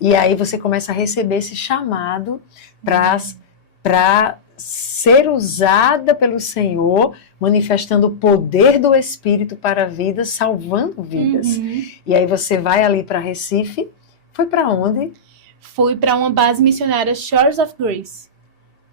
E aí você começa a receber esse chamado para ser usada pelo Senhor, manifestando o poder do Espírito para a vida, salvando vidas. Uhum. E aí você vai ali para Recife. Foi para onde? Fui para uma base missionária, Shores of Grace,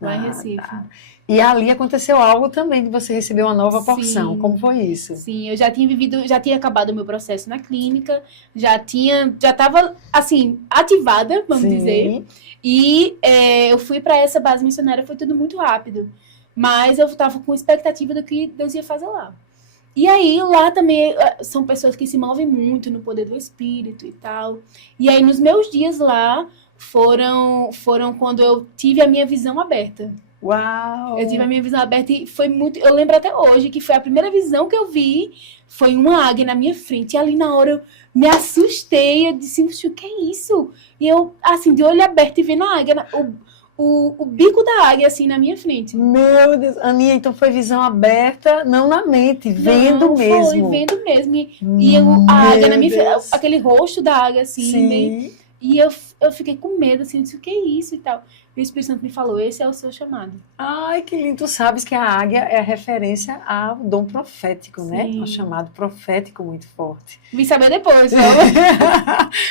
lá em Recife. Tá. E ali aconteceu algo também de você receber uma nova porção. Sim. Como foi isso? Sim, eu já tinha acabado o meu processo na clínica, já estava, assim, ativada, vamos dizer. E eu fui para essa base missionária, foi tudo muito rápido. Mas eu estava com expectativa do que Deus ia fazer lá. E aí, lá também são pessoas que se movem muito no poder do Espírito e tal. E aí, nos meus dias lá, foram quando eu tive a minha visão aberta. Uau! Eu tive a minha visão aberta e foi muito... Eu lembro até hoje que foi a primeira visão que eu vi, foi uma águia na minha frente. E ali na hora eu me assustei, eu disse, o que é isso? E eu, assim, de olho aberto e vendo a águia, o bico da águia, assim, na minha frente. Meu Deus, Aninha, então foi visão aberta, não na mente, vendo mesmo. Foi, vendo mesmo. E a águia na minha frente, aquele rosto da águia, assim, Sim. E eu fiquei com medo, assim, disse, o que é isso e tal. E o Espírito Santo me falou, esse é o seu chamado. Ai, que lindo. Tu sabes que a águia é a referência ao dom profético, Sim. né? Um chamado profético muito forte. Vim saber depois.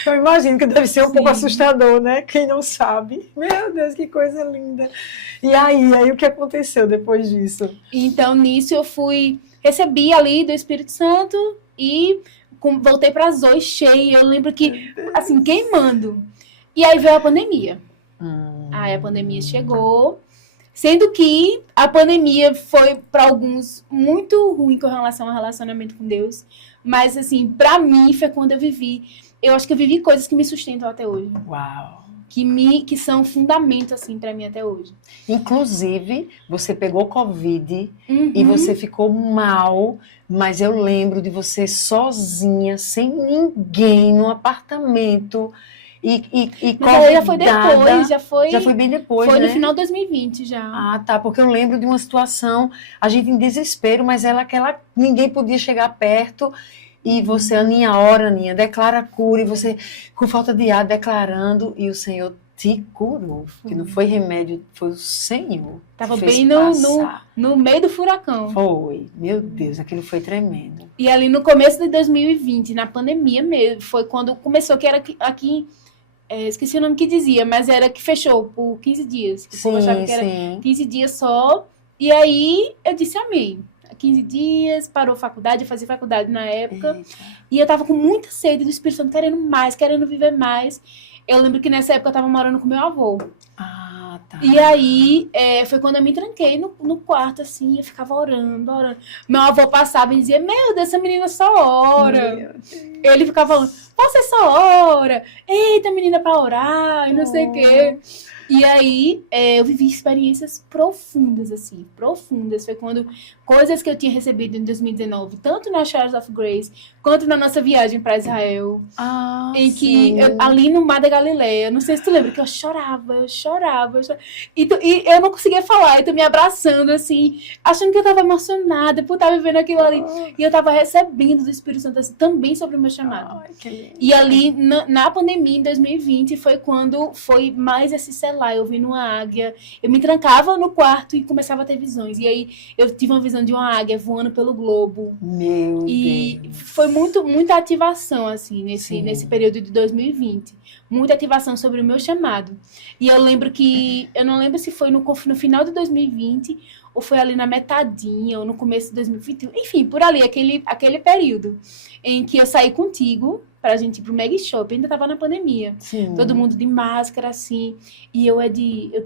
Eu imagino que deve ser um Sim. pouco assustador, né? Quem não sabe. Meu Deus, que coisa linda. E aí o que aconteceu depois disso? Então, nisso eu recebi ali do Espírito Santo e voltei para a Zoe cheia. Eu lembro que, assim, queimando. E aí veio a pandemia. Aí a pandemia chegou, sendo que a pandemia foi para alguns muito ruim com relação ao relacionamento com Deus, mas assim, para mim foi quando eu acho que eu vivi coisas que me sustentam até hoje. Uau! Que são fundamento assim para mim até hoje. Inclusive, você pegou Covid Uhum. e você ficou mal, mas eu lembro de você sozinha, sem ninguém, no apartamento. Mas aí já foi depois, já foi bem depois, foi né? no final de 2020 já. Ah, tá, porque eu lembro de uma situação, a gente em desespero, mas ninguém podia chegar perto, e você, Aninha, declara a cura, e você com falta de ar declarando, e o Senhor te curou, que não foi remédio, foi o Senhor. Tava que fez bem no meio do furacão. Foi, meu Deus, aquilo foi tremendo. E ali no começo de 2020, na pandemia mesmo, foi quando começou, que era aqui... esqueci o nome que dizia, mas era que fechou por 15 dias. O povo achava que era 15 dias só. E aí eu disse amém. 15 dias, parou faculdade, eu fazia faculdade na época. Eita. E eu tava com muita sede do Espírito Santo, querendo mais, querendo viver mais. Eu lembro que nessa época eu tava morando com meu avô. Ah, tá. E aí foi quando eu me tranquei no quarto, assim, eu ficava orando. Meu avô passava e dizia, meu Deus, essa menina só ora. Ele ficava falando, você só ora. Eita, menina, pra orar, e não sei o quê. E aí, eu vivi experiências profundas, assim, profundas. Foi quando coisas que eu tinha recebido em 2019, tanto na Shores of Grace, quanto na nossa viagem para Israel, em que, ali no Mar da Galileia, não sei se tu lembra, que eu chorava. E eu não conseguia falar, e tu me abraçando, assim, achando que eu tava emocionada por estar vivendo aquilo ali. E eu tava recebendo do Espírito Santo, assim, também sobre o meu chamado. Ai, que lindo. E ali, na pandemia, em 2020, foi quando foi mais esse selar. Eu vi uma águia, eu me trancava no quarto e começava a ter visões. E aí, eu tive uma visão de uma águia voando pelo globo. Meu E Deus. foi muita ativação, assim, nesse período de 2020. Muita ativação sobre o meu chamado. E eu lembro que, eu não lembro se foi no final de 2020, ou foi ali na metadinha, ou no começo de 2021. Enfim, por ali, aquele período em que eu saí contigo pra gente ir pro Mega Shop, ainda tava na pandemia. Sim. Todo mundo de máscara, assim. E eu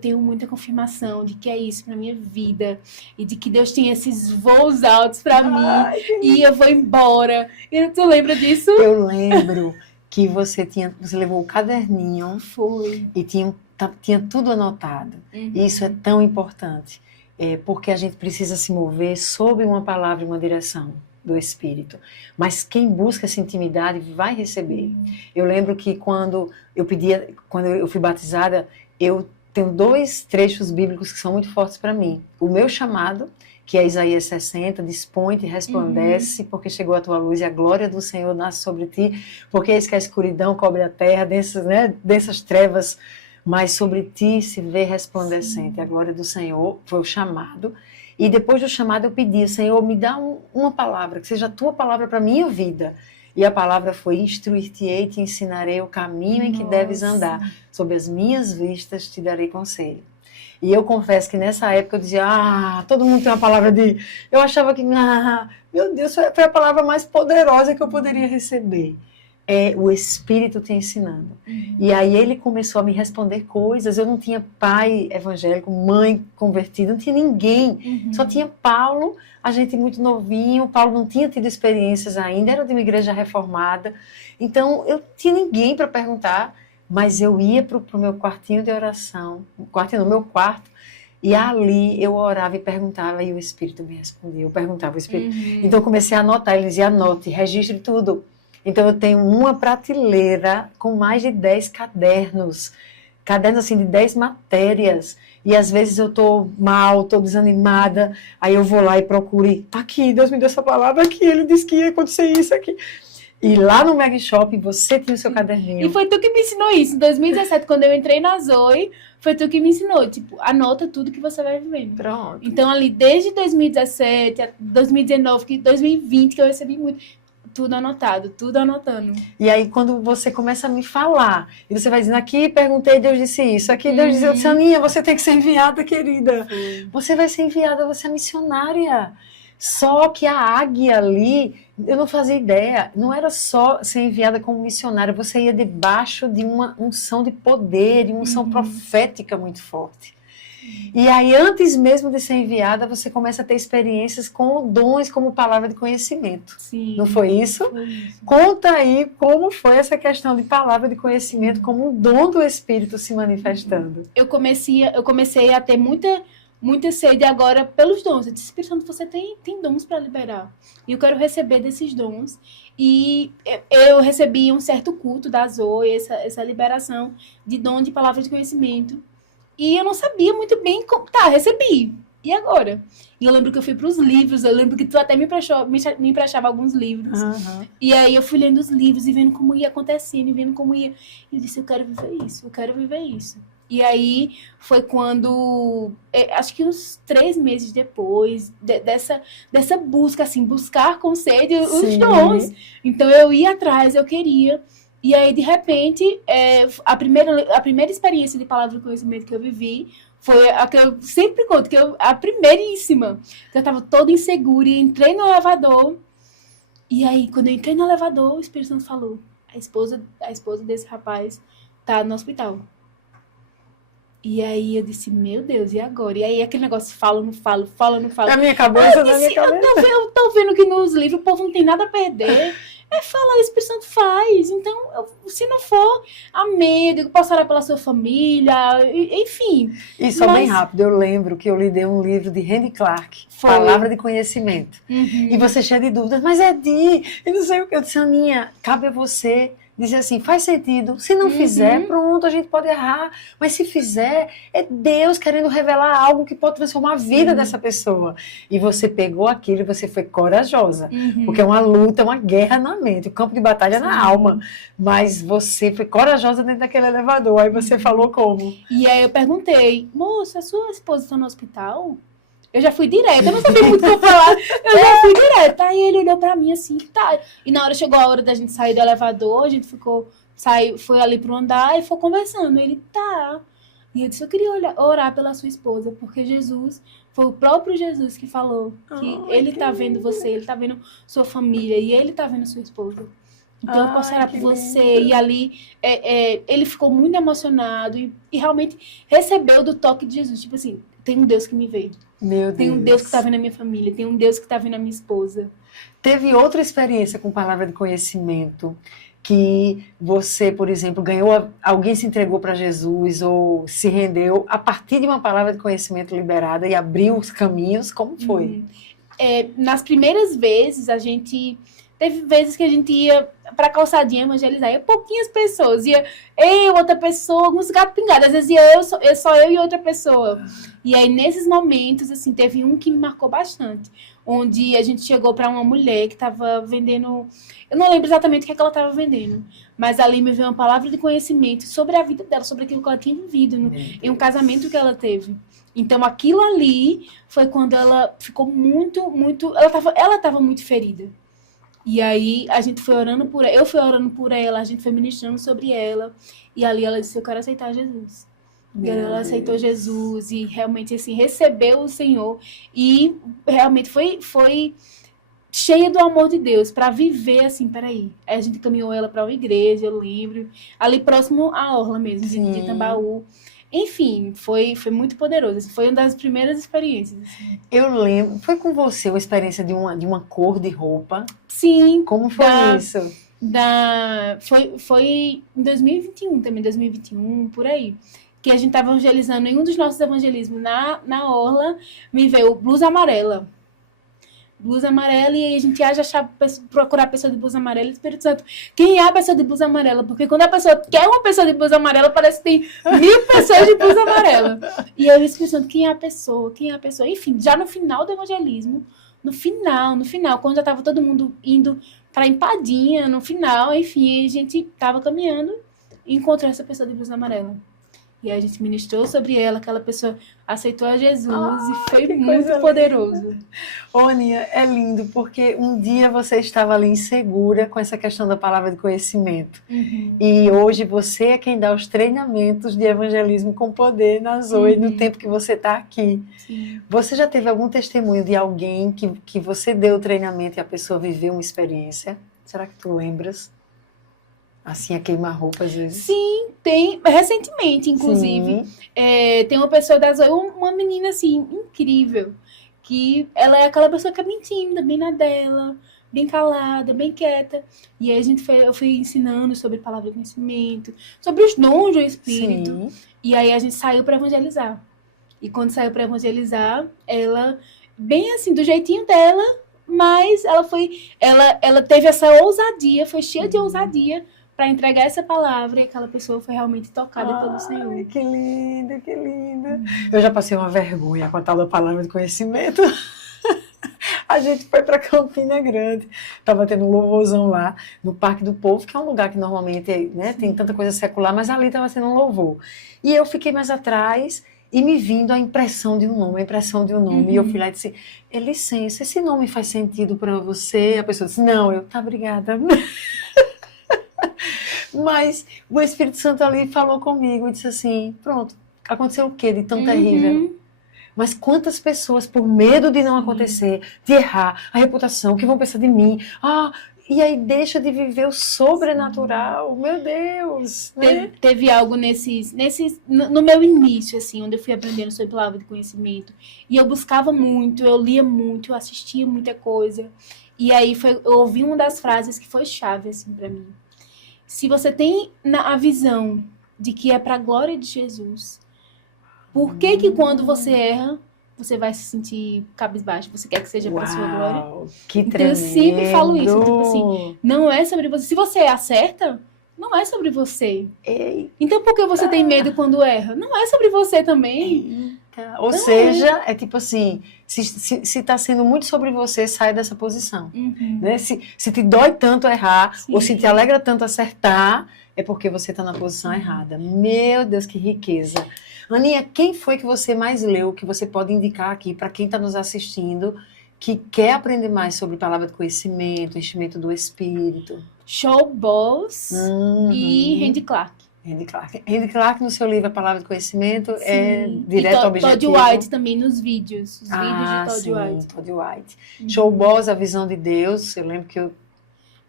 tenho muita confirmação de que é isso pra minha vida. E de que Deus tem esses voos altos pra mim. E eu vou embora. E tu lembra disso? Eu lembro que você levou o caderninho. Foi. E tinha tudo anotado. E isso é tão importante. Porque a gente precisa se mover sob uma palavra e uma direção do Espírito. Mas quem busca essa intimidade vai receber. Eu lembro que quando eu fui batizada, eu tenho 2 trechos bíblicos que são muito fortes para mim. O meu chamado, que é Isaías 60, dispõe-te e resplandece, porque chegou a tua luz e a glória do Senhor nasce sobre ti, porque eis que a escuridão cobre a terra, dessas trevas, mas sobre ti se vê resplandecente. A glória do Senhor foi o chamado. E depois do chamado eu pedi, Senhor, me dá uma palavra, que seja a tua palavra para a minha vida. E a palavra foi, instruir-te-ei e te ensinarei o caminho em que deves andar. Sob as minhas vistas te darei conselho. E eu confesso que nessa época eu dizia, todo mundo tem uma palavra de... Eu achava que, meu Deus, foi a palavra mais poderosa que eu poderia receber. O Espírito te ensinando. E aí ele começou a me responder coisas. Eu não tinha pai evangélico, mãe convertida, não tinha ninguém. Só tinha Paulo, a gente muito novinho. Paulo não tinha tido experiências ainda, era de uma igreja reformada. Então eu não tinha ninguém para perguntar, mas eu ia para o meu quartinho de oração, meu quarto, e ali eu orava e perguntava, e o Espírito me respondia. Eu perguntava ao Espírito. Então eu comecei a anotar, ele dizia, anote, registre tudo. Então, eu tenho uma prateleira com mais de 10 cadernos assim, de 10 matérias. E às vezes eu estou mal, estou desanimada, aí eu vou lá e procuro. Aqui, Deus me deu essa palavra aqui, ele disse que ia acontecer isso aqui. E lá no Mega Shop, você tinha o seu caderninho. E foi tu que me ensinou isso. Em 2017, quando eu entrei na Zoe, foi tu que me ensinou. Tipo, anota tudo que você vai vivendo. Pronto. Então, ali, desde 2017, 2019, 2020, que eu recebi muito... Tudo anotado, tudo anotando. E aí, quando você começa a me falar, e você vai dizendo, aqui perguntei, Deus disse isso, aqui Deus disse, Aninha, você tem que ser enviada, querida. Você vai ser enviada, você é missionária. Só que a águia ali, eu não fazia ideia, não era só ser enviada como missionária, você ia debaixo de uma unção de poder, de uma unção profética muito forte. E aí, antes mesmo de ser enviada, você começa a ter experiências com dons, como palavra de conhecimento. Sim. Não foi isso? Foi isso. Conta aí como foi essa questão de palavra de conhecimento, como um dom do Espírito se manifestando. Eu comecei a ter muita sede agora pelos dons. Eu disse, Espírito Santo, você tem dons para liberar. E eu quero receber desses dons. E eu recebi um certo culto da Zoe, essa liberação de dom de palavra de conhecimento. E eu não sabia muito bem como... recebi. E agora? E eu lembro que eu fui para os livros, eu lembro que tu até me emprestava alguns livros. E aí eu fui lendo os livros e vendo como ia acontecendo, e vendo como ia... E eu disse, eu quero viver isso. E aí foi quando, acho que uns 3 meses depois dessa busca, assim, buscar com sede os dons. Então eu ia atrás, eu queria... E aí, de repente, a primeira experiência de palavra de conhecimento que eu vivi foi a que eu sempre conto, a primeiríssima. Que eu estava toda insegura e entrei no elevador. E aí, quando eu entrei no elevador, o Espírito Santo falou, a esposa desse rapaz tá no hospital. E aí eu disse, meu Deus, e agora? E aí aquele negócio, fala, não fala. Na minha cabeça, eu tô vendo que nos livros o povo não tem nada a perder. Fala, o Espírito Santo faz. Então, se não for, amém. Eu digo, posso orar pela sua família, enfim. E só bem rápido, eu lembro que eu li um livro de Randy Clark, Palavra de Conhecimento. E você cheia de dúvidas, mas eu não sei o que. Eu disse, Aninha, cabe a você dizer assim, faz sentido. Se não fizer, pronto, a gente pode errar. Mas se fizer, é Deus querendo revelar algo que pode transformar a vida dessa pessoa. E você pegou aquilo e você foi corajosa. Porque é uma luta, uma guerra na mente, o campo de batalha na alma. Mas você foi corajosa dentro daquele elevador. Aí você falou como? E aí eu perguntei, moça, a sua esposa está no hospital? Eu já fui direta, eu não sabia muito o que eu falar. Eu já fui direta. Aí ele olhou pra mim assim, tá. E na hora chegou a hora da gente sair do elevador, a gente foi ali pro andar e foi conversando. Ele, tá. E eu disse, eu queria orar pela sua esposa, porque Jesus, foi o próprio Jesus que falou que ele tá vendo você, ele tá vendo sua família e ele tá vendo sua esposa. Então eu posso orar por você. Lindo. E ali ele ficou muito emocionado e realmente recebeu do toque de Jesus. Tipo assim, tem um Deus que me vê. Meu Deus. Tem um Deus que está vendo a minha família, tem um Deus que está vendo a minha esposa. Teve outra experiência com palavra de conhecimento que você, por exemplo, alguém se entregou para Jesus ou se rendeu a partir de uma palavra de conhecimento liberada e abriu os caminhos? Como foi? Nas primeiras vezes, teve vezes que a gente ia pra calçadinha evangelizar, ia pouquinhas pessoas, ia eu, outra pessoa, alguns gatos pingados, às vezes ia só eu e outra pessoa. E aí, nesses momentos, assim, teve um que me marcou bastante, onde a gente chegou pra uma mulher que tava vendendo, eu não lembro exatamente o que ela tava vendendo, mas ali me veio uma palavra de conhecimento sobre a vida dela, sobre aquilo que ela tinha vivido, em um casamento que ela teve. Então, aquilo ali foi quando ela ficou ela tava muito ferida. E aí, a gente foi orando por ela, eu fui orando por ela, a gente foi ministrando sobre ela. E ali ela disse, eu quero aceitar Jesus. E ela aceitou Jesus e realmente, assim, recebeu o Senhor. E realmente foi cheia do amor de Deus para viver assim, peraí. Aí a gente caminhou ela para uma igreja, eu lembro. Ali próximo à orla mesmo, de Tambaú. Enfim, foi muito poderoso. Foi uma das primeiras experiências. Assim. Eu lembro. Foi com você uma experiência de uma cor de roupa? Sim. Como foi isso? Foi em 2021 também, 2021, por aí. Que a gente estava evangelizando, em um dos nossos evangelismos na orla, me veio blusa amarela. Blusa amarela, e aí a gente ia procurar a pessoa de blusa amarela. Espírito Santo, quem é a pessoa de blusa amarela? Porque quando a pessoa quer uma pessoa de blusa amarela, parece que tem 1000 pessoas de blusa amarela. E aí o Espírito Santo, quem é a pessoa? Quem é a pessoa? Enfim, já no final do evangelismo, no final, quando já estava todo mundo indo para empadinha, no final, enfim, a gente estava caminhando e encontrou essa pessoa de blusa amarela. E aí a gente ministrou sobre ela, aquela pessoa aceitou a Jesus e foi muito poderoso. Ô, Aninha, é lindo, porque um dia você estava ali insegura com essa questão da palavra de conhecimento. E hoje você é quem dá os treinamentos de evangelismo com poder na Zoe, no tempo que você está aqui. Sim. Você já teve algum testemunho de alguém que você deu o treinamento e a pessoa viveu uma experiência? Será que tu lembras? Assim, a queima-roupa, às vezes. Sim, tem. Recentemente, inclusive, tem uma pessoa da Zoe, uma menina, assim, incrível, que ela é aquela pessoa que é bem tímida, bem na dela, bem calada, bem quieta. E aí eu fui ensinando sobre palavra de conhecimento, sobre os dons do Espírito. Sim. E aí a gente saiu para evangelizar. E quando saiu para evangelizar, ela, bem assim, do jeitinho dela, mas ela teve essa ousadia, foi cheia de ousadia, para entregar essa palavra, e aquela pessoa foi realmente tocada pelo Senhor. Que linda, que linda. Eu já passei uma vergonha com a tal da palavra de conhecimento. A gente foi para Campina Grande, estava tendo um louvorzão lá, no Parque do Povo, que é um lugar que normalmente tem tanta coisa secular, mas ali estava sendo um louvor. E eu fiquei mais atrás e me vindo a impressão de um nome, E eu fui lá e disse, licença, esse nome faz sentido para você? A pessoa disse, não, tá, obrigada. Mas o Espírito Santo ali falou comigo e disse assim, pronto, aconteceu o quê de tão terrível? Mas quantas pessoas, por medo de não acontecer, de errar, a reputação, o que vão pensar de mim, e aí deixa de viver o sobrenatural, meu Deus. Né? Teve algo no meu início, assim, onde eu fui aprendendo sobre palavra de conhecimento, e eu buscava muito, eu lia muito, eu assistia muita coisa. E aí eu ouvi uma das frases que foi chave, assim, pra mim. Se você tem a visão de que é pra glória de Jesus, por que que quando você erra, você vai se sentir cabisbaixo? Você quer que seja pra sua glória? Uau, que Então tremendo. eu sempre falo isso, tipo assim, não é sobre você. Se você acerta, não é sobre você. Eita. Então por que você tem medo quando erra? Não é sobre você também. Ou seja, é tipo assim, se tá sendo muito sobre você, sai dessa posição. Uhum. Né? Se te dói tanto errar, Sim. ou se te alegra tanto acertar, é porque você está na posição errada. Meu Deus, que riqueza. Aninha, quem foi que você mais leu, que você pode indicar aqui para quem está nos assistindo, que quer aprender mais sobre palavra de conhecimento, enchimento do Espírito? Shawn Boss e Randy Clark. Randy Clark, no seu livro A Palavra de Conhecimento, Sim. é direto ao objetivo. Todd White também nos vídeos. Os vídeos de Todd sim, White. Todd White. Shawn Boss, A Visão de Deus. Eu lembro que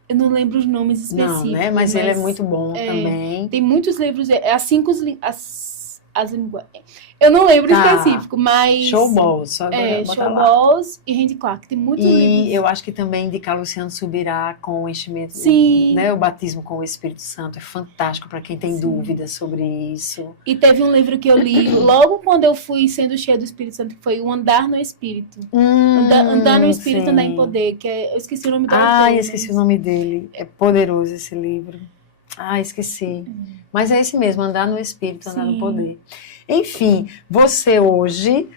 Eu não lembro os nomes específicos. Não, né? Mas ele é muito bom também. Tem muitos livros. As linguagens. Eu não lembro específico, mas. Shawn Boss. Shawn Boss e Randy Clark. Tem muitos livros. E eu acho que também indicar Luciano Subirá com o enchimento, Sim. Né? O batismo com o Espírito Santo. É fantástico para quem tem dúvidas sobre isso. E teve um livro que eu li logo quando eu fui sendo cheia do Espírito Santo, que foi o Andar no Espírito. Andar no Espírito, sim. Andar em Poder, que eu esqueci o nome do autor. Esqueci o nome dele. É poderoso esse livro. Esqueci. Mas é esse mesmo, andar no Espírito, andar no poder. Enfim, você hoje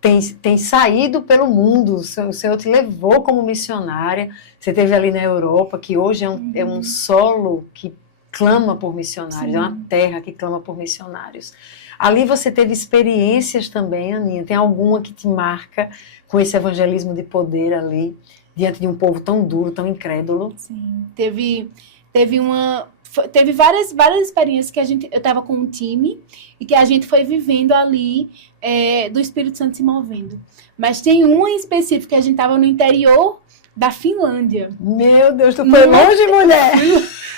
tem saído pelo mundo, o Senhor te levou como missionária, você esteve ali na Europa, que hoje é um solo que clama por missionários, é uma terra que clama por missionários. Ali você teve experiências também, Aninha, tem alguma que te marca com esse evangelismo de poder ali, diante de um povo tão duro, tão incrédulo? Sim, teve várias experiências que eu estava com um time e que a gente foi vivendo ali do Espírito Santo se movendo. Mas tem uma em específico que a gente estava no interior da Finlândia. Meu Deus, tu foi longe, mulher!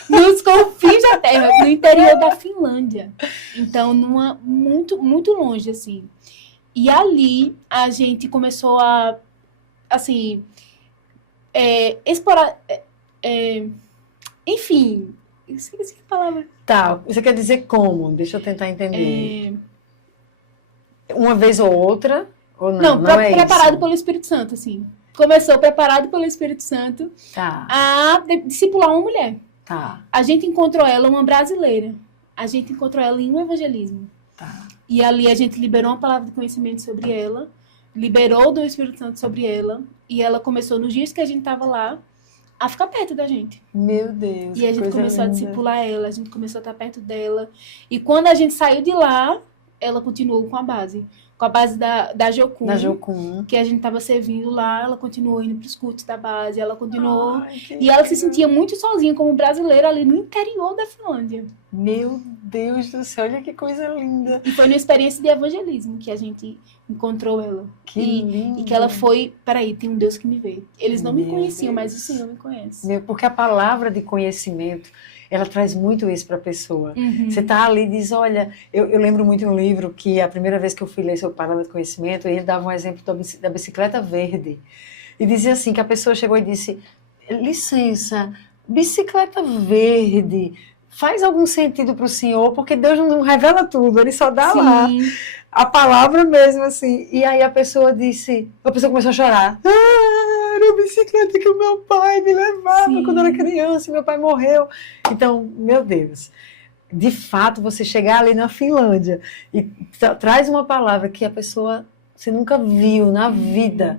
Nos confins da terra, no interior da Finlândia. Então, muito, muito longe, assim. E ali a gente começou a, assim, explorar... enfim, esqueci a palavra. Tá, você quer dizer como? Deixa eu tentar entender. Uma vez ou outra? Ou não? Não é preparado isso? pelo Espírito Santo, assim. Começou preparado pelo Espírito Santo a discipular uma mulher. Tá. A gente encontrou ela, uma brasileira. A gente encontrou ela em um evangelismo. Tá. E ali a gente liberou uma palavra de conhecimento sobre ela, liberou do Espírito Santo sobre ela, e ela começou, nos dias que a gente estava lá, a ficar perto da gente. Meu Deus. E a gente começou a discipular ela, a gente começou a estar perto dela. E quando a gente saiu de lá, ela continuou com a base da Jocum. Da Jocum. Que a gente estava servindo lá, ela continuou indo para os cultos da base, ela continuou. E ela se sentia muito sozinha como brasileira ali no interior da Finlândia. Meu Deus do céu, olha que coisa linda. E foi numa experiência de evangelismo que a gente encontrou ela. Que lindo. E que ela foi, peraí, tem um Deus que me vê. Eles não me conheciam, mas o Senhor me conhece. Porque a palavra de conhecimento, ela traz muito isso para a pessoa. Você está ali e diz, olha, eu lembro muito de um livro que a primeira vez que eu fui ler sobre palavra de conhecimento, ele dava um exemplo da bicicleta verde. E dizia assim, que a pessoa chegou e disse, licença, bicicleta verde, faz algum sentido para o senhor? Porque Deus não revela tudo, ele só dá lá a palavra mesmo, assim. E aí a pessoa começou a chorar. Era a bicicleta que o meu pai me levava quando eu era criança, e meu pai morreu. Então, meu Deus, de fato, você chegar ali na Finlândia e traz uma palavra que a pessoa você nunca viu na vida,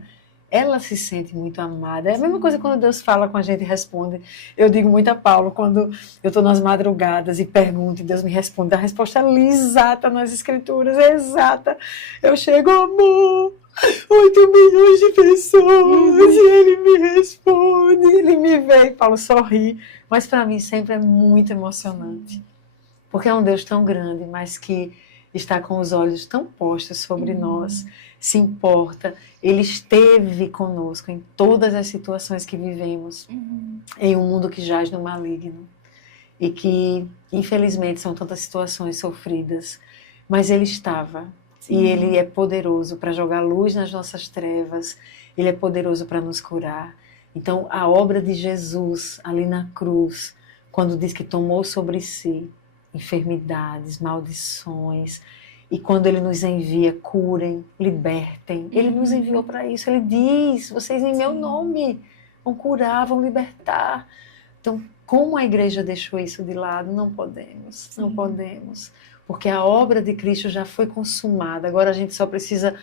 ela se sente muito amada. É a mesma coisa quando Deus fala com a gente e responde. Eu digo muito a Paulo, quando eu estou nas madrugadas e pergunto e Deus me responde, a resposta é ali exata nas escrituras, é exata. Eu chego, amor, 8 milhões de pessoas, e ele me responde, ele me vê, e Paulo sorri. Mas para mim sempre é muito emocionante. Porque é um Deus tão grande, mas que está com os olhos tão postos sobre nós, se importa. Ele esteve conosco em todas as situações que vivemos, em um mundo que jaz no maligno. E que, infelizmente, são tantas situações sofridas. Mas ele estava. E ele é poderoso para jogar luz nas nossas trevas. Ele é poderoso para nos curar. Então, a obra de Jesus ali na cruz, quando diz que tomou sobre si enfermidades, maldições, e quando Ele nos envia, curem, libertem. Ele nos enviou para isso. Ele diz, vocês em meu nome vão curar, vão libertar. Então, como a igreja deixou isso de lado? Não podemos, não podemos. Porque a obra de Cristo já foi consumada. Agora a gente só precisa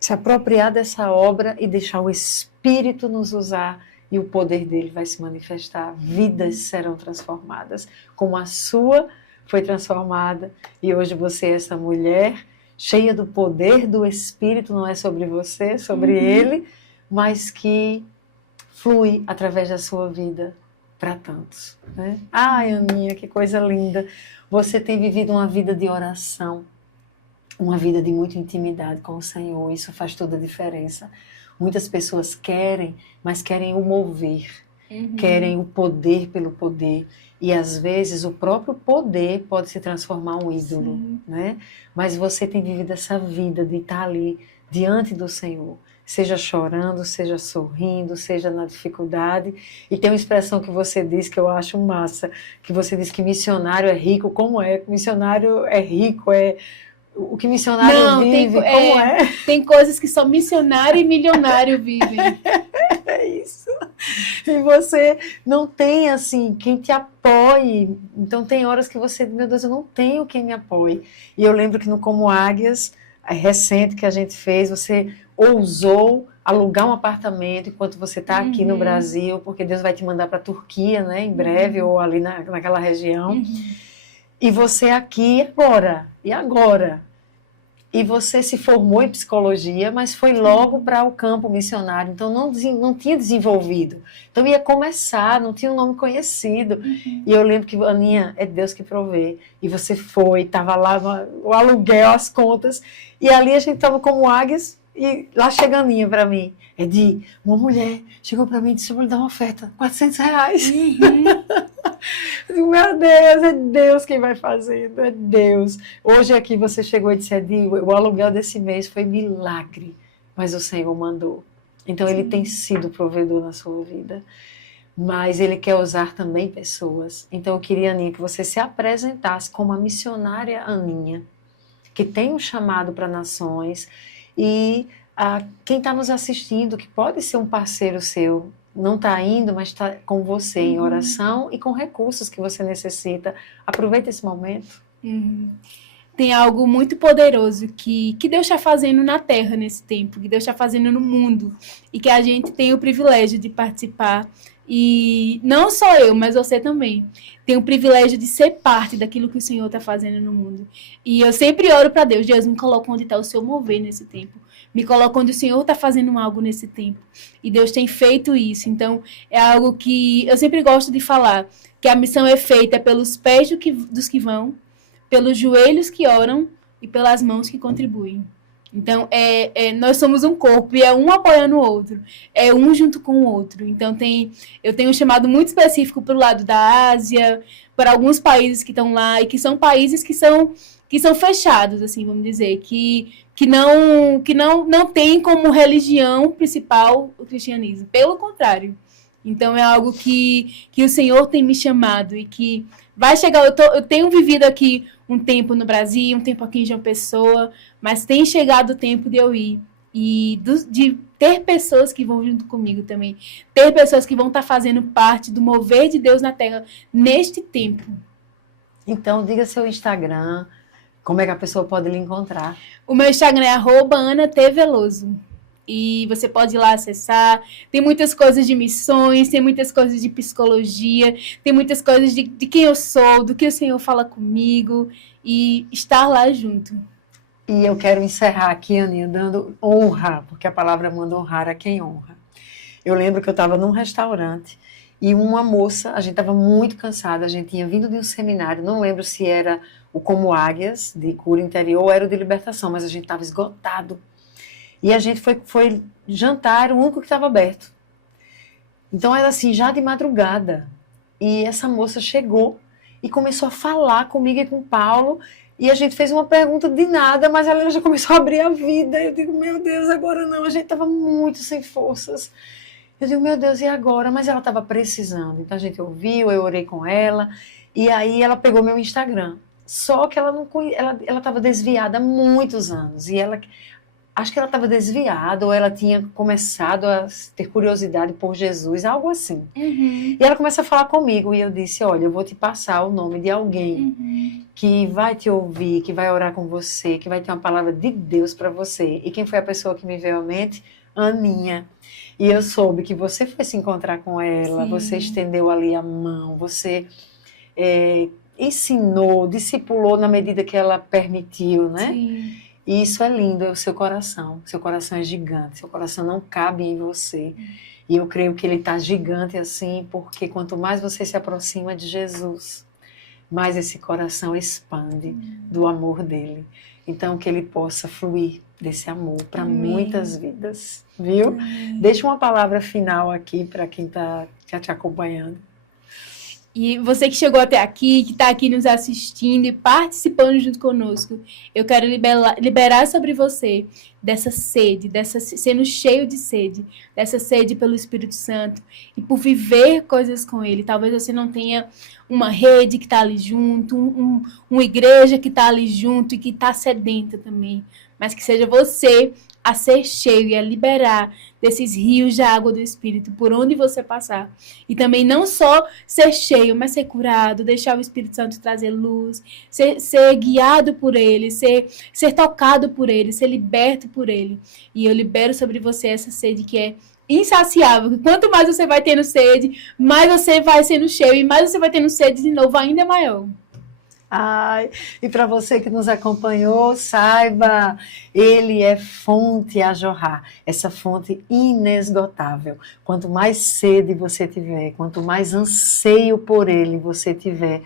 se apropriar dessa obra e deixar o Espírito nos usar e o poder dele vai se manifestar. Vidas serão transformadas, como a sua foi transformada. E hoje você é essa mulher cheia do poder do Espírito, não é sobre você, é sobre ele, mas que flui através da sua vida para tantos, né? Ai, Aninha, que coisa linda. Você tem vivido uma vida de oração, uma vida de muita intimidade com o Senhor. Isso faz toda a diferença. Muitas pessoas querem, mas querem o mover, querem o poder pelo poder. E às vezes o próprio poder pode se transformar em um ídolo, né? Mas você tem vivido essa vida de estar ali diante do Senhor, seja chorando, seja sorrindo, seja na dificuldade. E tem uma expressão que você diz que eu acho massa, que você diz que missionário é rico. Como é? Missionário é rico, é o que missionário vive, como é? Tem coisas que só missionário e milionário vivem. É isso. E você não tem, assim, quem te apoie. Então tem horas que você, meu Deus, eu não tenho quem me apoie. E eu lembro que no Como Águias, recente que a gente fez, você ousou alugar um apartamento enquanto você está aqui no Brasil, porque Deus vai te mandar para a Turquia, né, em breve, ou ali naquela região. E você aqui agora, e agora? E você se formou em psicologia, mas foi logo para o campo missionário, então não tinha desenvolvido. Então ia começar, não tinha um nome conhecido. E eu lembro que, Aninha, é Deus que provê. E você foi, estava lá, o aluguel, as contas, e ali a gente estava como águias, e lá chega a Aninha para mim. Uma mulher chegou para mim e disse, eu vou lhe dar uma oferta, R$400. Meu Deus, é Deus quem vai fazendo, é Deus. Hoje aqui você chegou e disse, o aluguel desse mês foi milagre, mas o Senhor mandou. Então Ele tem sido provedor na sua vida, mas Ele quer usar também pessoas. Então eu queria, Aninha, que você se apresentasse como a missionária Aninha, que tem um chamado para nações, e quem está nos assistindo, que pode ser um parceiro seu, não está indo, mas está com você em oração e com recursos que você necessita. Aproveita esse momento. Tem algo muito poderoso que Deus está fazendo na Terra nesse tempo, que Deus está fazendo no mundo, e que a gente tem o privilégio de participar. E não só eu, mas você também tem o privilégio de ser parte daquilo que o Senhor está fazendo no mundo. E eu sempre oro para Deus, Deus me coloca onde está o seu mover nesse tempo. Me coloca onde o Senhor está fazendo algo nesse tempo. E Deus tem feito isso. Então, é algo que eu sempre gosto de falar, que a missão é feita pelos pés dos que vão, pelos joelhos que oram e pelas mãos que contribuem. Então, nós somos um corpo e é um apoiando o outro. É um junto com o outro. Então, eu tenho um chamado muito específico para o lado da Ásia, para alguns países que estão lá e que são países que são fechados, assim, vamos dizer, que não tem como religião principal o cristianismo. Pelo contrário. Então, é algo que o Senhor tem me chamado e que vai chegar. Eu tenho vivido aqui um tempo no Brasil, um tempo aqui em João Pessoa, mas tem chegado o tempo de eu ir e de ter pessoas que vão junto comigo também, ter pessoas que vão estar fazendo parte do mover de Deus na Terra neste tempo. Então, diga seu Instagram, como é que a pessoa pode lhe encontrar? O meu Instagram é @AnaTVeloso. E você pode ir lá acessar. Tem muitas coisas de missões, tem muitas coisas de psicologia, tem muitas coisas de quem eu sou, do que o Senhor fala comigo, e estar lá junto. E eu quero encerrar aqui, Aninha, dando honra, porque a palavra manda honrar a quem honra. Eu lembro que eu estava num restaurante e uma moça, a gente estava muito cansada, a gente tinha vindo de um seminário, não lembro se era o Como Águias, de cura interior, ou era o de libertação, mas a gente estava esgotado. E a gente foi jantar, o único que estava aberto. Então era assim, já de madrugada. E essa moça chegou e começou a falar comigo e com o Paulo. E a gente fez uma pergunta de nada, mas ela já começou a abrir a vida. Eu digo, meu Deus, agora não. A gente estava muito sem forças. Eu digo, meu Deus, e agora? Mas ela estava precisando. Então a gente ouviu, eu orei com ela. E aí ela pegou meu Instagram. Só que ela não ela estava desviada há muitos anos. E ela, acho que ela estava desviada, ou ela tinha começado a ter curiosidade por Jesus, algo assim. Uhum. E ela começa a falar comigo, e eu disse, olha, eu vou te passar o nome de alguém que vai te ouvir, que vai orar com você, que vai ter uma palavra de Deus para você. E quem foi a pessoa que me veio à mente? Aninha. E eu soube que você foi se encontrar com ela, Sim. você estendeu ali a mão, você ensinou, discipulou na medida que ela permitiu, né? Sim. E isso é lindo, é o seu coração. Seu coração é gigante, seu coração não cabe em você. E eu creio que ele está gigante assim, porque quanto mais você se aproxima de Jesus, mais esse coração expande do amor dele. Então, que ele possa fluir desse amor para muitas vidas, viu? Deixa uma palavra final aqui para quem está te acompanhando. E você que chegou até aqui, que está aqui nos assistindo e participando junto conosco, eu quero liberar sobre você dessa sede, sendo cheio de sede, dessa sede pelo Espírito Santo e por viver coisas com Ele. Talvez você não tenha uma rede que está ali junto, uma igreja que está ali junto e que está sedenta também, mas que seja você a ser cheio e a liberar desses rios de água do Espírito por onde você passar. E também não só ser cheio, mas ser curado, deixar o Espírito Santo trazer luz, ser guiado por Ele, ser tocado por Ele, ser liberto por Ele. E eu libero sobre você essa sede que é insaciável. Quanto mais você vai tendo sede, mais você vai sendo cheio e mais você vai tendo sede de novo ainda maior. Ai, e para você que nos acompanhou, saiba, ele é fonte a jorrar, essa fonte inesgotável. Quanto mais sede você tiver, quanto mais anseio por ele você tiver,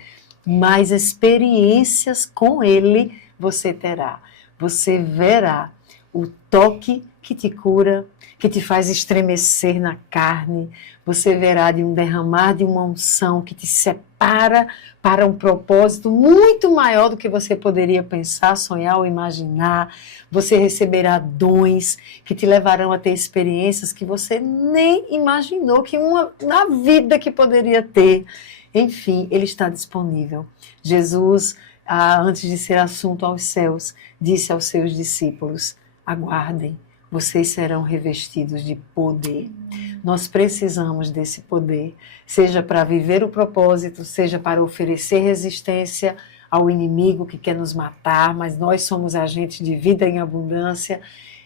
mais experiências com ele você terá. Você verá o toque que te cura, que te faz estremecer na carne. Você verá de um derramar de uma unção que te separa para um propósito muito maior do que você poderia pensar, sonhar ou imaginar. Você receberá dons que te levarão a ter experiências que você nem imaginou que na vida que poderia ter. Enfim, ele está disponível. Jesus, antes de ser assunto aos céus, disse aos seus discípulos, aguardem, vocês serão revestidos de poder. Nós precisamos desse poder, seja para viver o propósito, seja para oferecer resistência ao inimigo que quer nos matar, mas nós somos agentes de vida em abundância.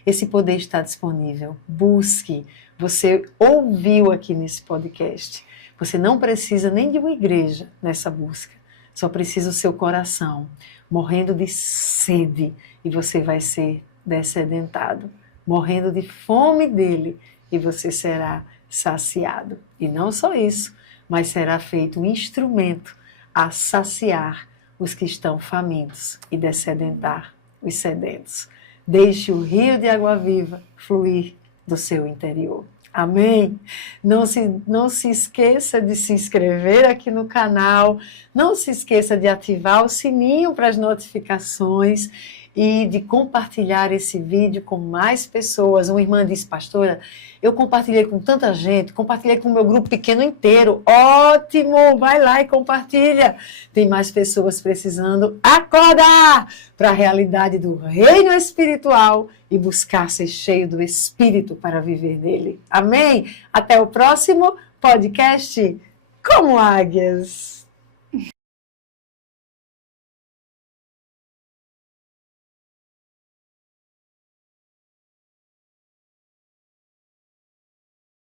Esse poder está disponível. Busque. Você ouviu aqui nesse podcast. Você não precisa nem de uma igreja nessa busca. Só precisa o seu coração, morrendo de sede, e você vai ser descedentado, morrendo de fome dele, e você será saciado. E não só isso, mas será feito um instrumento a saciar os que estão famintos e descedentar os sedentos. Deixe o rio de água viva fluir do seu interior. Amém? Não se esqueça de se inscrever aqui no canal, não se esqueça de ativar o sininho para as notificações e de compartilhar esse vídeo com mais pessoas. Uma irmã disse, pastora, eu compartilhei com tanta gente, compartilhei com o meu grupo pequeno inteiro. Ótimo! Vai lá e compartilha. Tem mais pessoas precisando acordar para a realidade do reino espiritual e buscar ser cheio do Espírito para viver nele. Amém? Até o próximo podcast Como Águias.